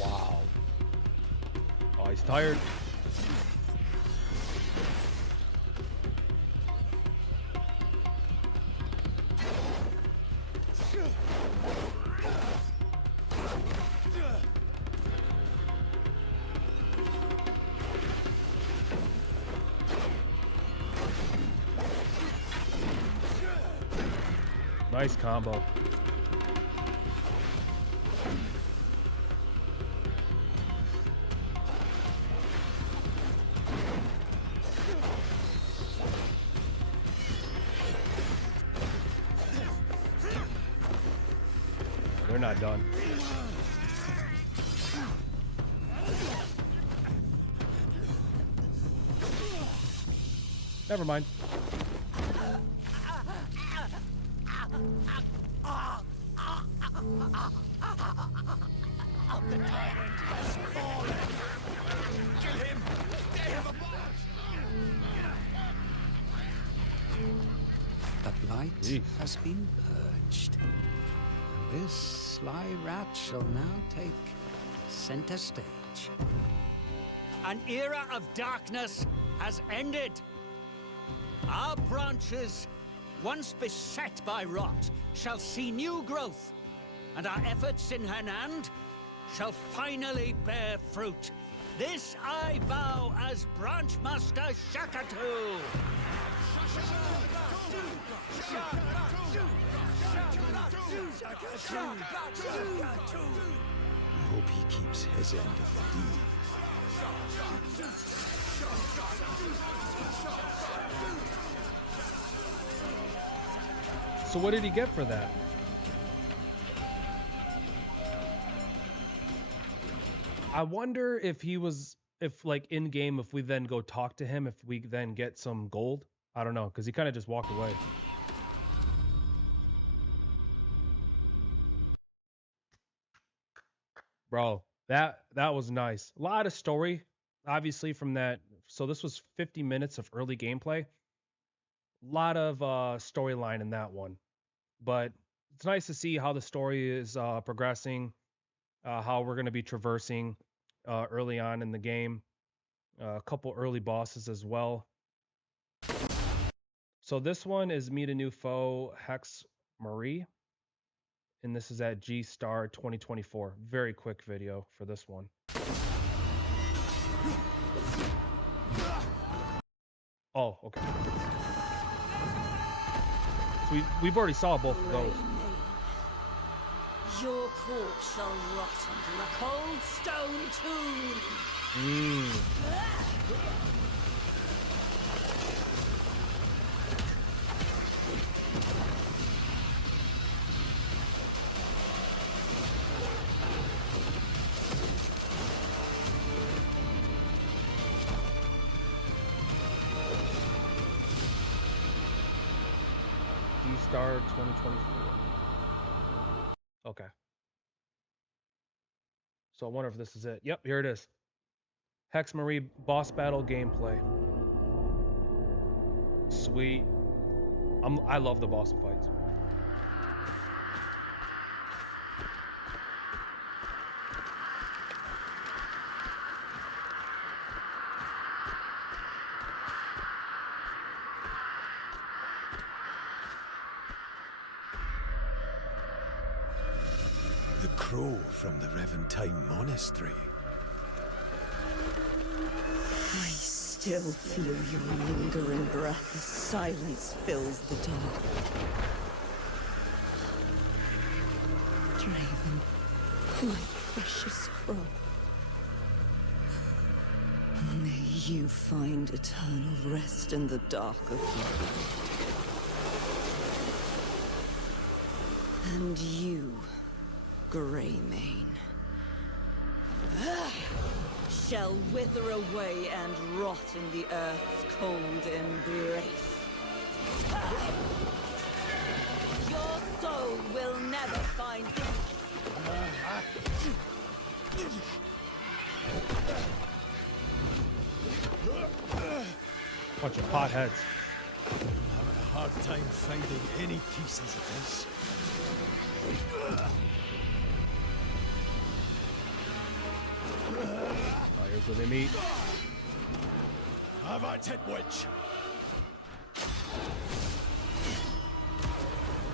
Wow. Oh, he's tired. Nice combo. They're not done. Never mind. The tyrant has fallen. Kill him! Tear him apart! The blight has been purged. This sly rat shall now take center stage. An era of darkness has ended. Our branches, once beset by rot, shall see new growth, and our efforts in Hernan shall finally bear fruit. This I vow as Branchmaster Shakatu. I hope he keeps his end of the deal. So what did he get for that? I wonder if he was, if like in game, if we then go talk to him, if we then get some gold. I don't know, because he kind of just walked away. Bro, that was nice. A lot of story, obviously, from that. So this was 50 minutes of early gameplay. A lot of storyline in that one. But it's nice to see how the story is progressing, how we're going to be traversing early on in the game. A couple early bosses as well. So this one is Meet a New Foe, Hexe Marie. And this is at G Star 2024. Very quick video for this one. Oh, okay. So we've already saw both of those. Your corpse shall rot under a cold stone tomb. Star 2024. Okay. So I wonder if this is it. Yep, here it is. Hexe Marie boss battle gameplay. Sweet. I love the boss fights. The crow from the Reventine Monastery. I still feel your lingering breath as silence fills the dark. Draven, my precious crow. May you find eternal rest in the dark of your... And you, Greymane, shall wither away and rot in the earth's cold embrace. Your soul will never find Bunch of potheads. I'm having a hard time finding any peace as it is. Oh, here's where they meet. Have at it, witch!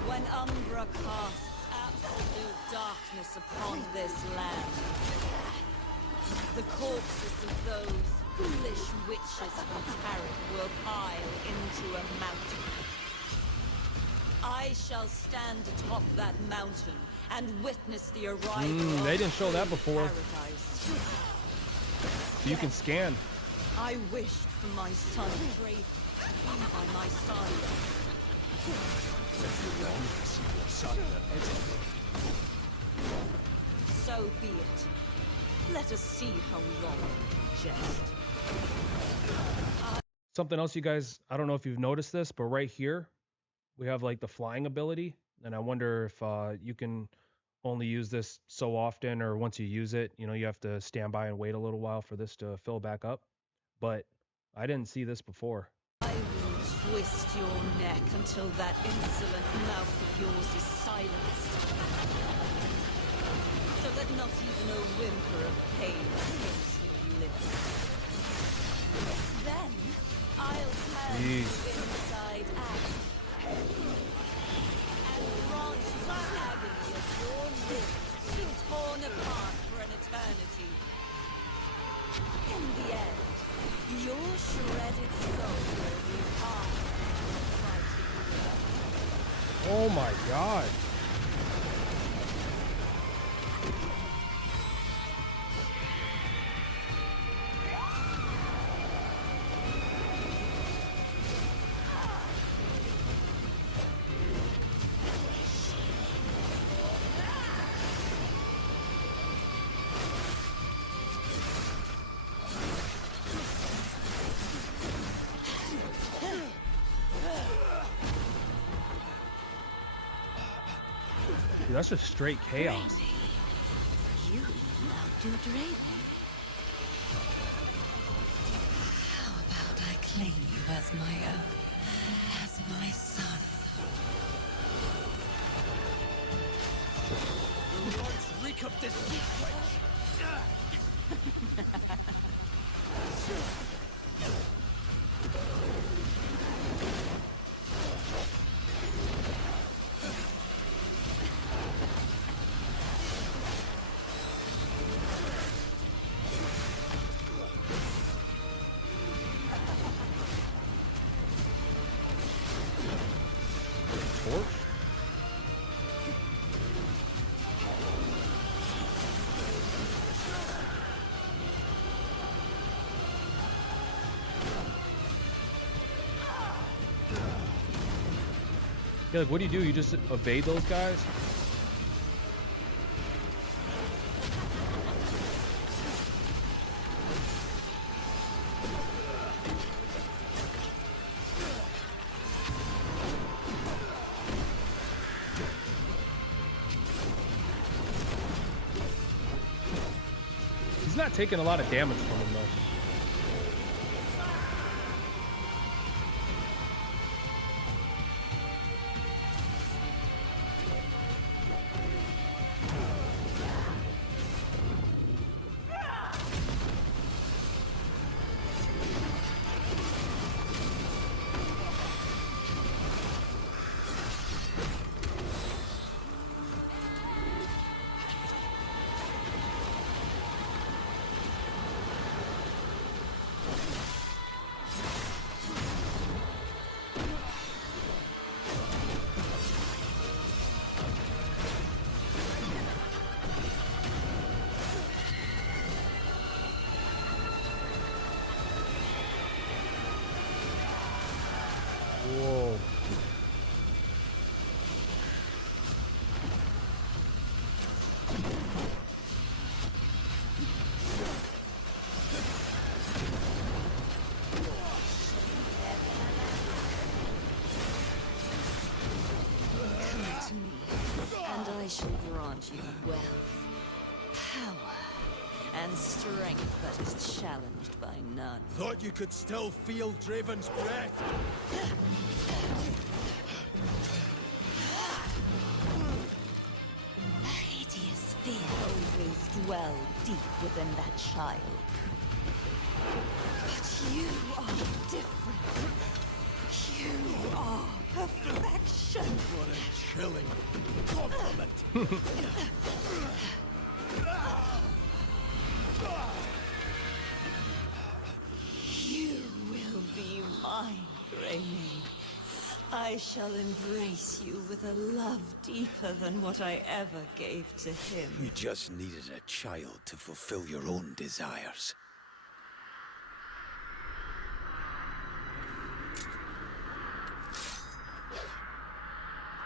When Umbra casts absolute darkness upon this land, the corpses of those foolish witches from Tarek will pile into a mountain. I shall stand atop that mountain and witness the arrival of they didn't show that before. paradise. So you can scan. I wished for my son Draven to be by my side. If you long to see your son at Edinburgh. So be it. Let us see how long we jest. Something else you guys, I don't know if you've noticed this, but right here, we have like the flying ability. And I wonder if you can only use this so often, or once you use it, you know, you have to stand by and wait a little while for this to fill back up. But I didn't see this before. I will twist your neck until that insolent mouth of yours is silenced. So that not even a whimper of pain escapes your lips. Then I'll turn you inside out and grant you the agony of your limbs being torn apart for an eternity. In the end, your shredded soul will be part of the fighting world. Oh my god. Dude, that's just straight chaos. You even do Draven. How about I claim you as my own, as my son? The roads reek of deceit, Yeah, like, what do? You just evade those guys? He's not taking a lot of damage from him, though. Whoa. Come to me, and I shall grant you wealth, power, and strength that is challenged by none. Thought you could still feel Draven's breath? A hideous fear always dwelled deep within that child. But you are different. You are perfection. What a chilling compliment. You will be mine, Grey Maid. I shall embrace you with a love deeper than what I ever gave to him. You just needed a child to fulfill your own desires.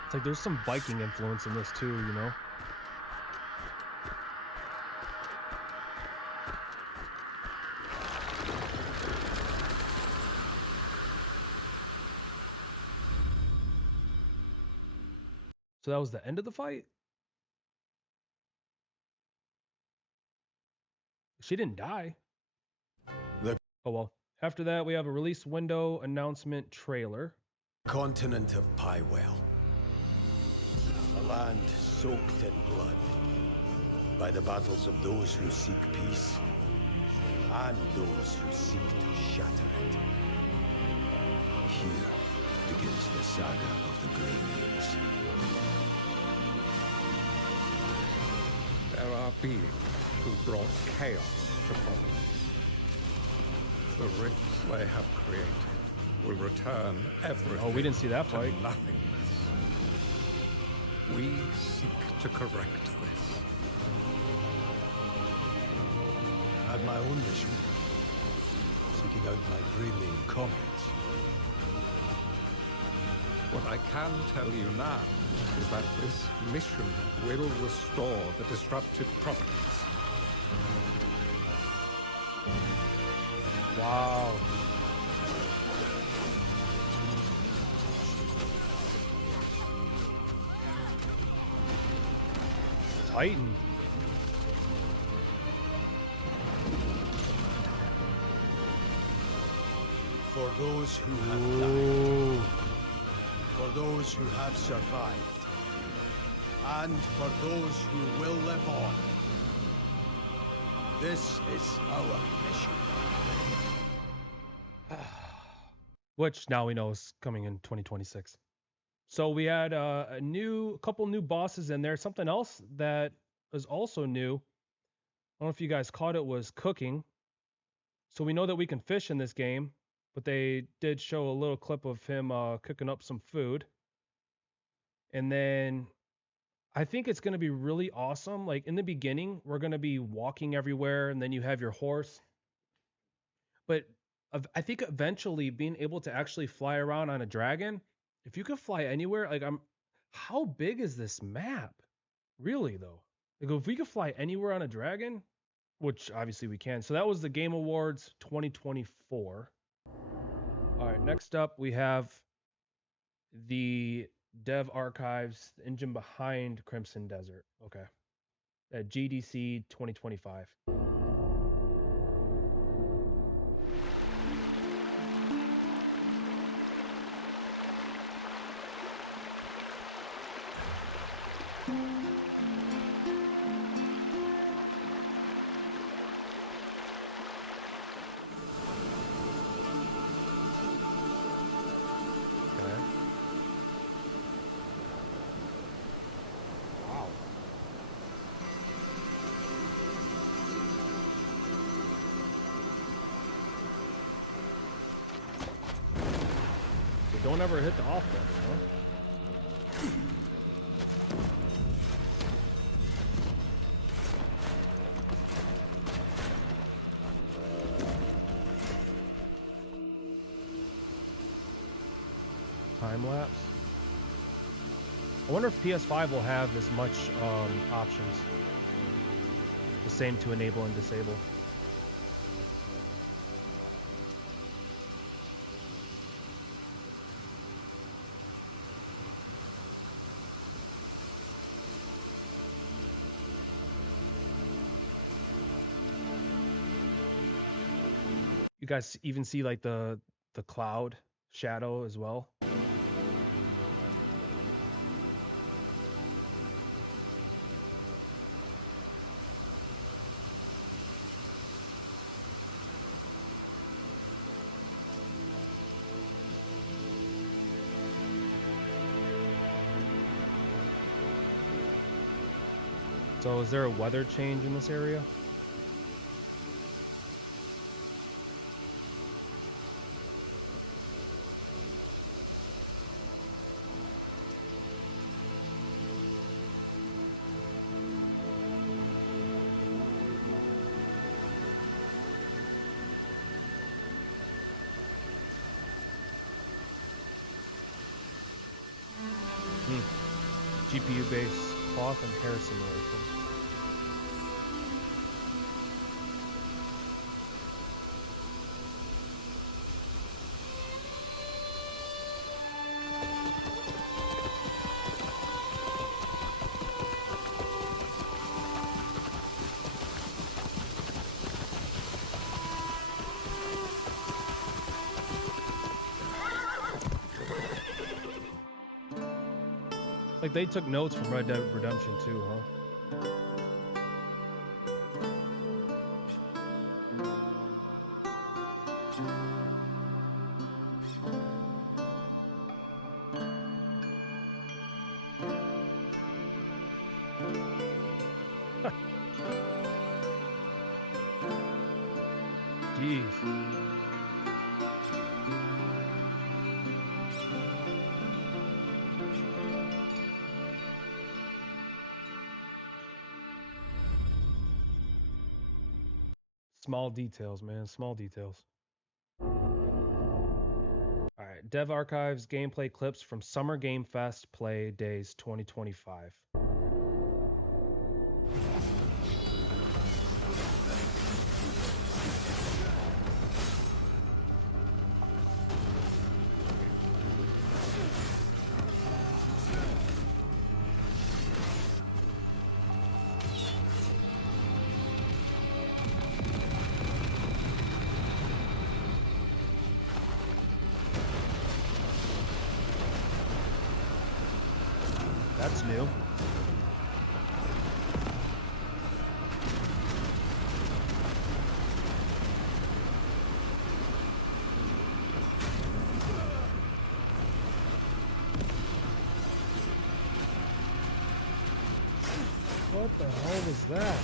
It's like there's some Viking influence in this too, you know? So that was the end of the fight? She didn't die. Oh well. After that, we have a release window announcement trailer. Continent of Pywell. A land soaked in blood by the battles of those who seek peace and those who seek to shatter it. Here begins the saga of the Grey Maids. There are beings who brought chaos to Providence. The rifts they have created will return everything. Oh, we didn't see that to fight. Nothingness. We seek to correct this. I had my own mission, seeking out my Greymaid comrades. What I can tell you now is that this mission will restore the disrupted Providence. Wow. Titan. those who have died, for those who have survived, and for those who will live on. This is our mission. Which now we know is coming in 2026. So we had a couple new bosses in there. Something else that was also new, I don't know if you guys caught it, was cooking. So we know that we can fish in this game, but they did show a little clip of him cooking up some food. And then I think it's going to be really awesome. Like in the beginning, we're going to be walking everywhere, and then you have your horse. But I think eventually being able to actually fly around on a dragon, if you could fly anywhere, like how big is this map? Really though? Like if we could fly anywhere on a dragon, which obviously we can. So that was the Game Awards 2024. All right, next up we have the Dev Archives, the engine behind Crimson Desert. Okay. At GDC 2025. Don't ever hit the off button, huh? Time lapse. I wonder if PS5 will have as much options. The same to enable and disable. You guys even see like the cloud shadow as well. So is there a weather change in this area? GPU-based cloth and hair simulation. Like they took notes from Red Dead Redemption 2, huh? Jeez. Small details, man. Small details. All right. Dev Archives gameplay clips from Summer Game Fest Play Days 2025. That's new. What the hell was that?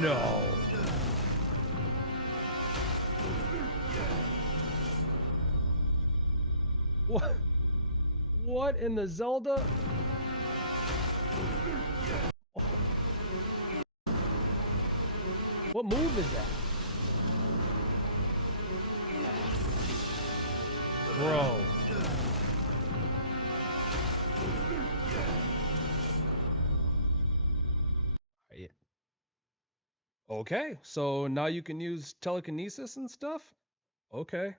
No. What? What in the Zelda? What move is that? Bro. Okay, so now you can use telekinesis and stuff? Okay.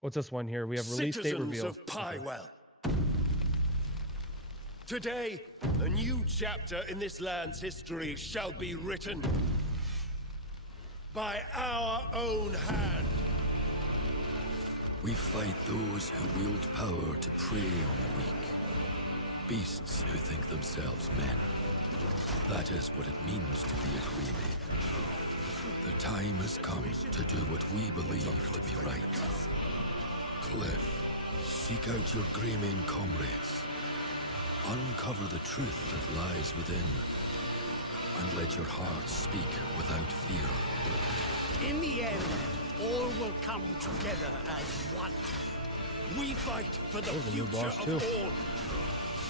What's this one here? We have release date Citizens reveal. of Pywell. Today, a new chapter in this land's history shall be written by our own hand. We fight those who wield power to prey on the weak. Beasts who think themselves men. That is what it means to be a Kweiden. The time has come to do what we believe to be right. Cliff, seek out your Greymane comrades. Uncover the truth that lies within. And let your heart speak without fear. In the end, all will come together as one. We fight for the future of all.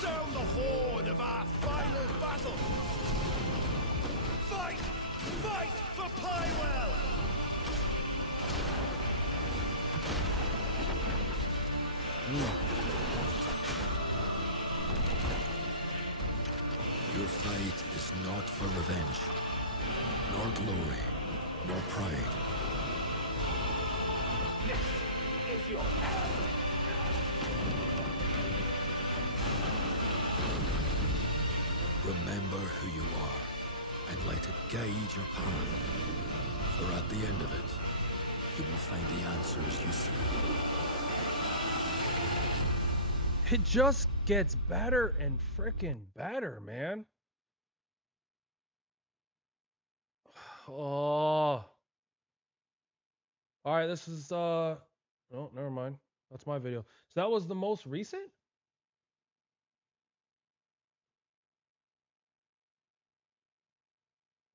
Sound the horn of our final battle. Fight! Fight for Pywell! Your fight is not for revenge, nor glory, nor pride. This is your end. Remember who you are, and let it guide your path. For at the end of it, you will find the answers you seek. It just gets better and frickin' better, man. Oh. All right, this is oh, never mind. That's my video. So that was the most recent?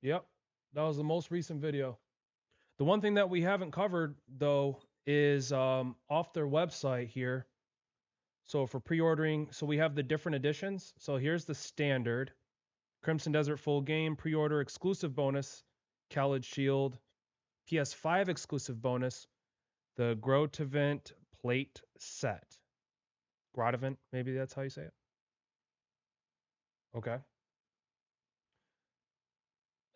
Yep. That was the most recent video. The one thing that we haven't covered though is off their website here. So for pre-ordering, so we have the different editions. So here's the standard Crimson Desert full game pre-order exclusive bonus, Khaled Shield, PS5 exclusive bonus, the Grotevent plate set. Grotevent, maybe that's how you say it. Okay.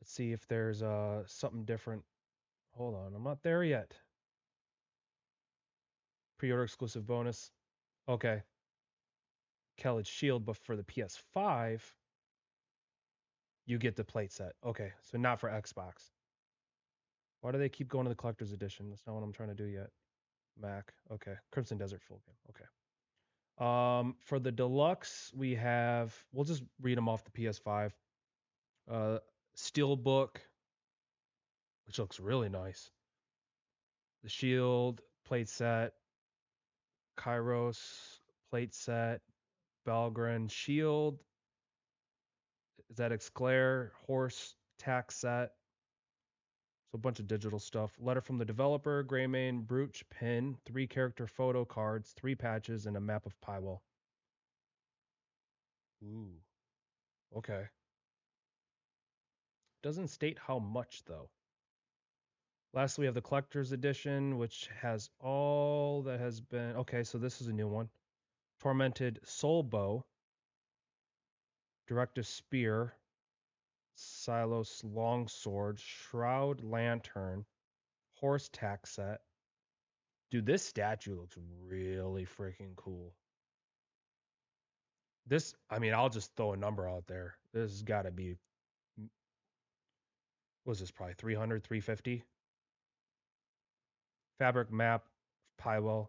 Let's see if there's something different. Hold on, I'm not there yet. Pre-order exclusive bonus. Okay. Khaled Shield, but for the PS5, you get the plate set. Okay, so not for Xbox. Why do they keep going to the collector's edition? That's not what I'm trying to do yet. Mac. Okay. Crimson Desert full game. Okay. For the deluxe, we have. We'll just read them off the PS5. Steelbook, which looks really nice. The Shield plate set. Kairos plate set. Belgren Shield. ZX Glare Horse tack set. So a bunch of digital stuff. Letter from the developer, Greymane, Brooch, pin, 3 character photo cards, 3 patches, and a map of Pywell. Ooh. Okay. Doesn't state how much though. Lastly, we have the collector's edition, which has all that has been. Okay, so this is a new one. Tormented Soul Bow, Directive Spear, Silos Longsword, Shroud Lantern, horse tax set. Dude, this statue looks really freaking cool. This, I mean, I'll just throw a number out there. This has got to be, what was this, probably 300, 350? Fabric map, Pywell.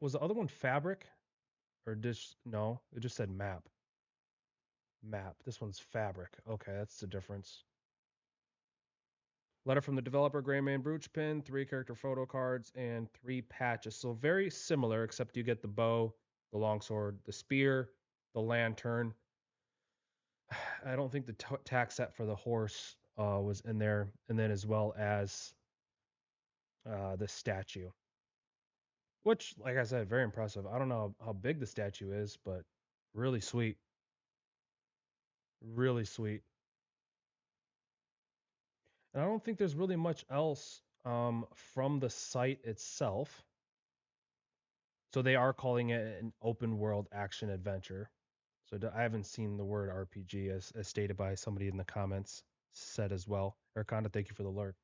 Was the other one fabric? Or just, no, it just said map. Map. This one's fabric. Okay, that's the difference. Letter from the developer, Greymane Brooch Pin, 3 character photo cards, and 3 patches. So very similar, except you get the bow, the longsword, the spear, the lantern. I don't think the tax set for the horse was in there, and then as well as the statue, which, like I said, very impressive. I don't know how big the statue is, but really sweet. Really sweet. And I don't think there's really much else from the site itself. So they are calling it an open world action adventure. So I haven't seen the word RPG as stated by somebody in the comments said as well. Erconda, thank you for the alert.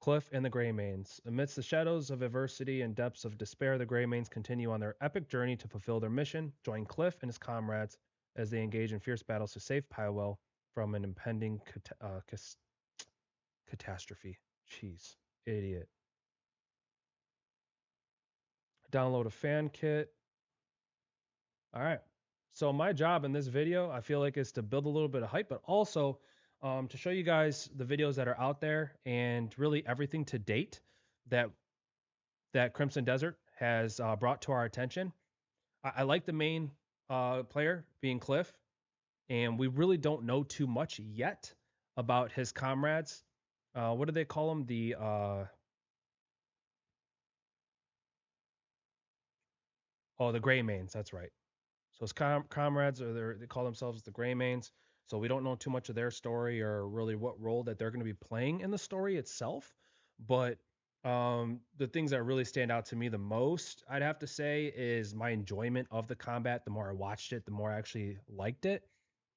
Cliff and the Greymanes. Amidst the shadows of adversity and depths of despair, the Greymanes continue on their epic journey to fulfill their mission. Join Cliff and his comrades as they engage in fierce battles to save Pywell from an impending catastrophe. Jeez, idiot. Download a fan kit. All right. So my job in this video, I feel like, is to build a little bit of hype, but also to show you guys the videos that are out there and really everything to date that Crimson Desert has brought to our attention. I like the main player being Cliff, and we really don't know too much yet about his comrades. What do they call them? The Greymanes. That's right. So his comrades they call themselves the Greymanes. So we don't know too much of their story or really what role that they're going to be playing in the story itself. But the things that really stand out to me the most, I'd have to say, is my enjoyment of the combat. The more I watched it, the more I actually liked it.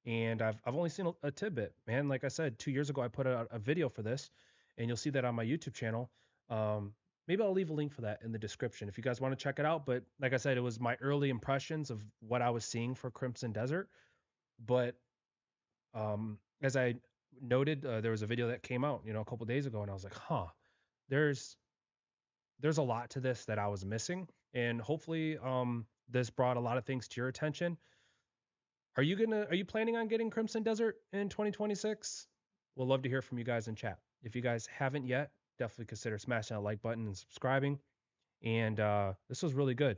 And I've only seen a tidbit, man. Like I said, 2 years ago, I put out a video for this, and you'll see that on my YouTube channel. Maybe I'll leave a link for that in the description if you guys want to check it out. But like I said, it was my early impressions of what I was seeing for Crimson Desert. But as I noted, there was a video that came out, a couple days ago, and I was like, there's a lot to this that I was missing. And hopefully this brought a lot of things to your attention. Are you planning on getting Crimson Desert in 2026? We'll love to hear from you guys in chat. If you guys haven't yet, definitely consider smashing that like button and subscribing. And this was really good.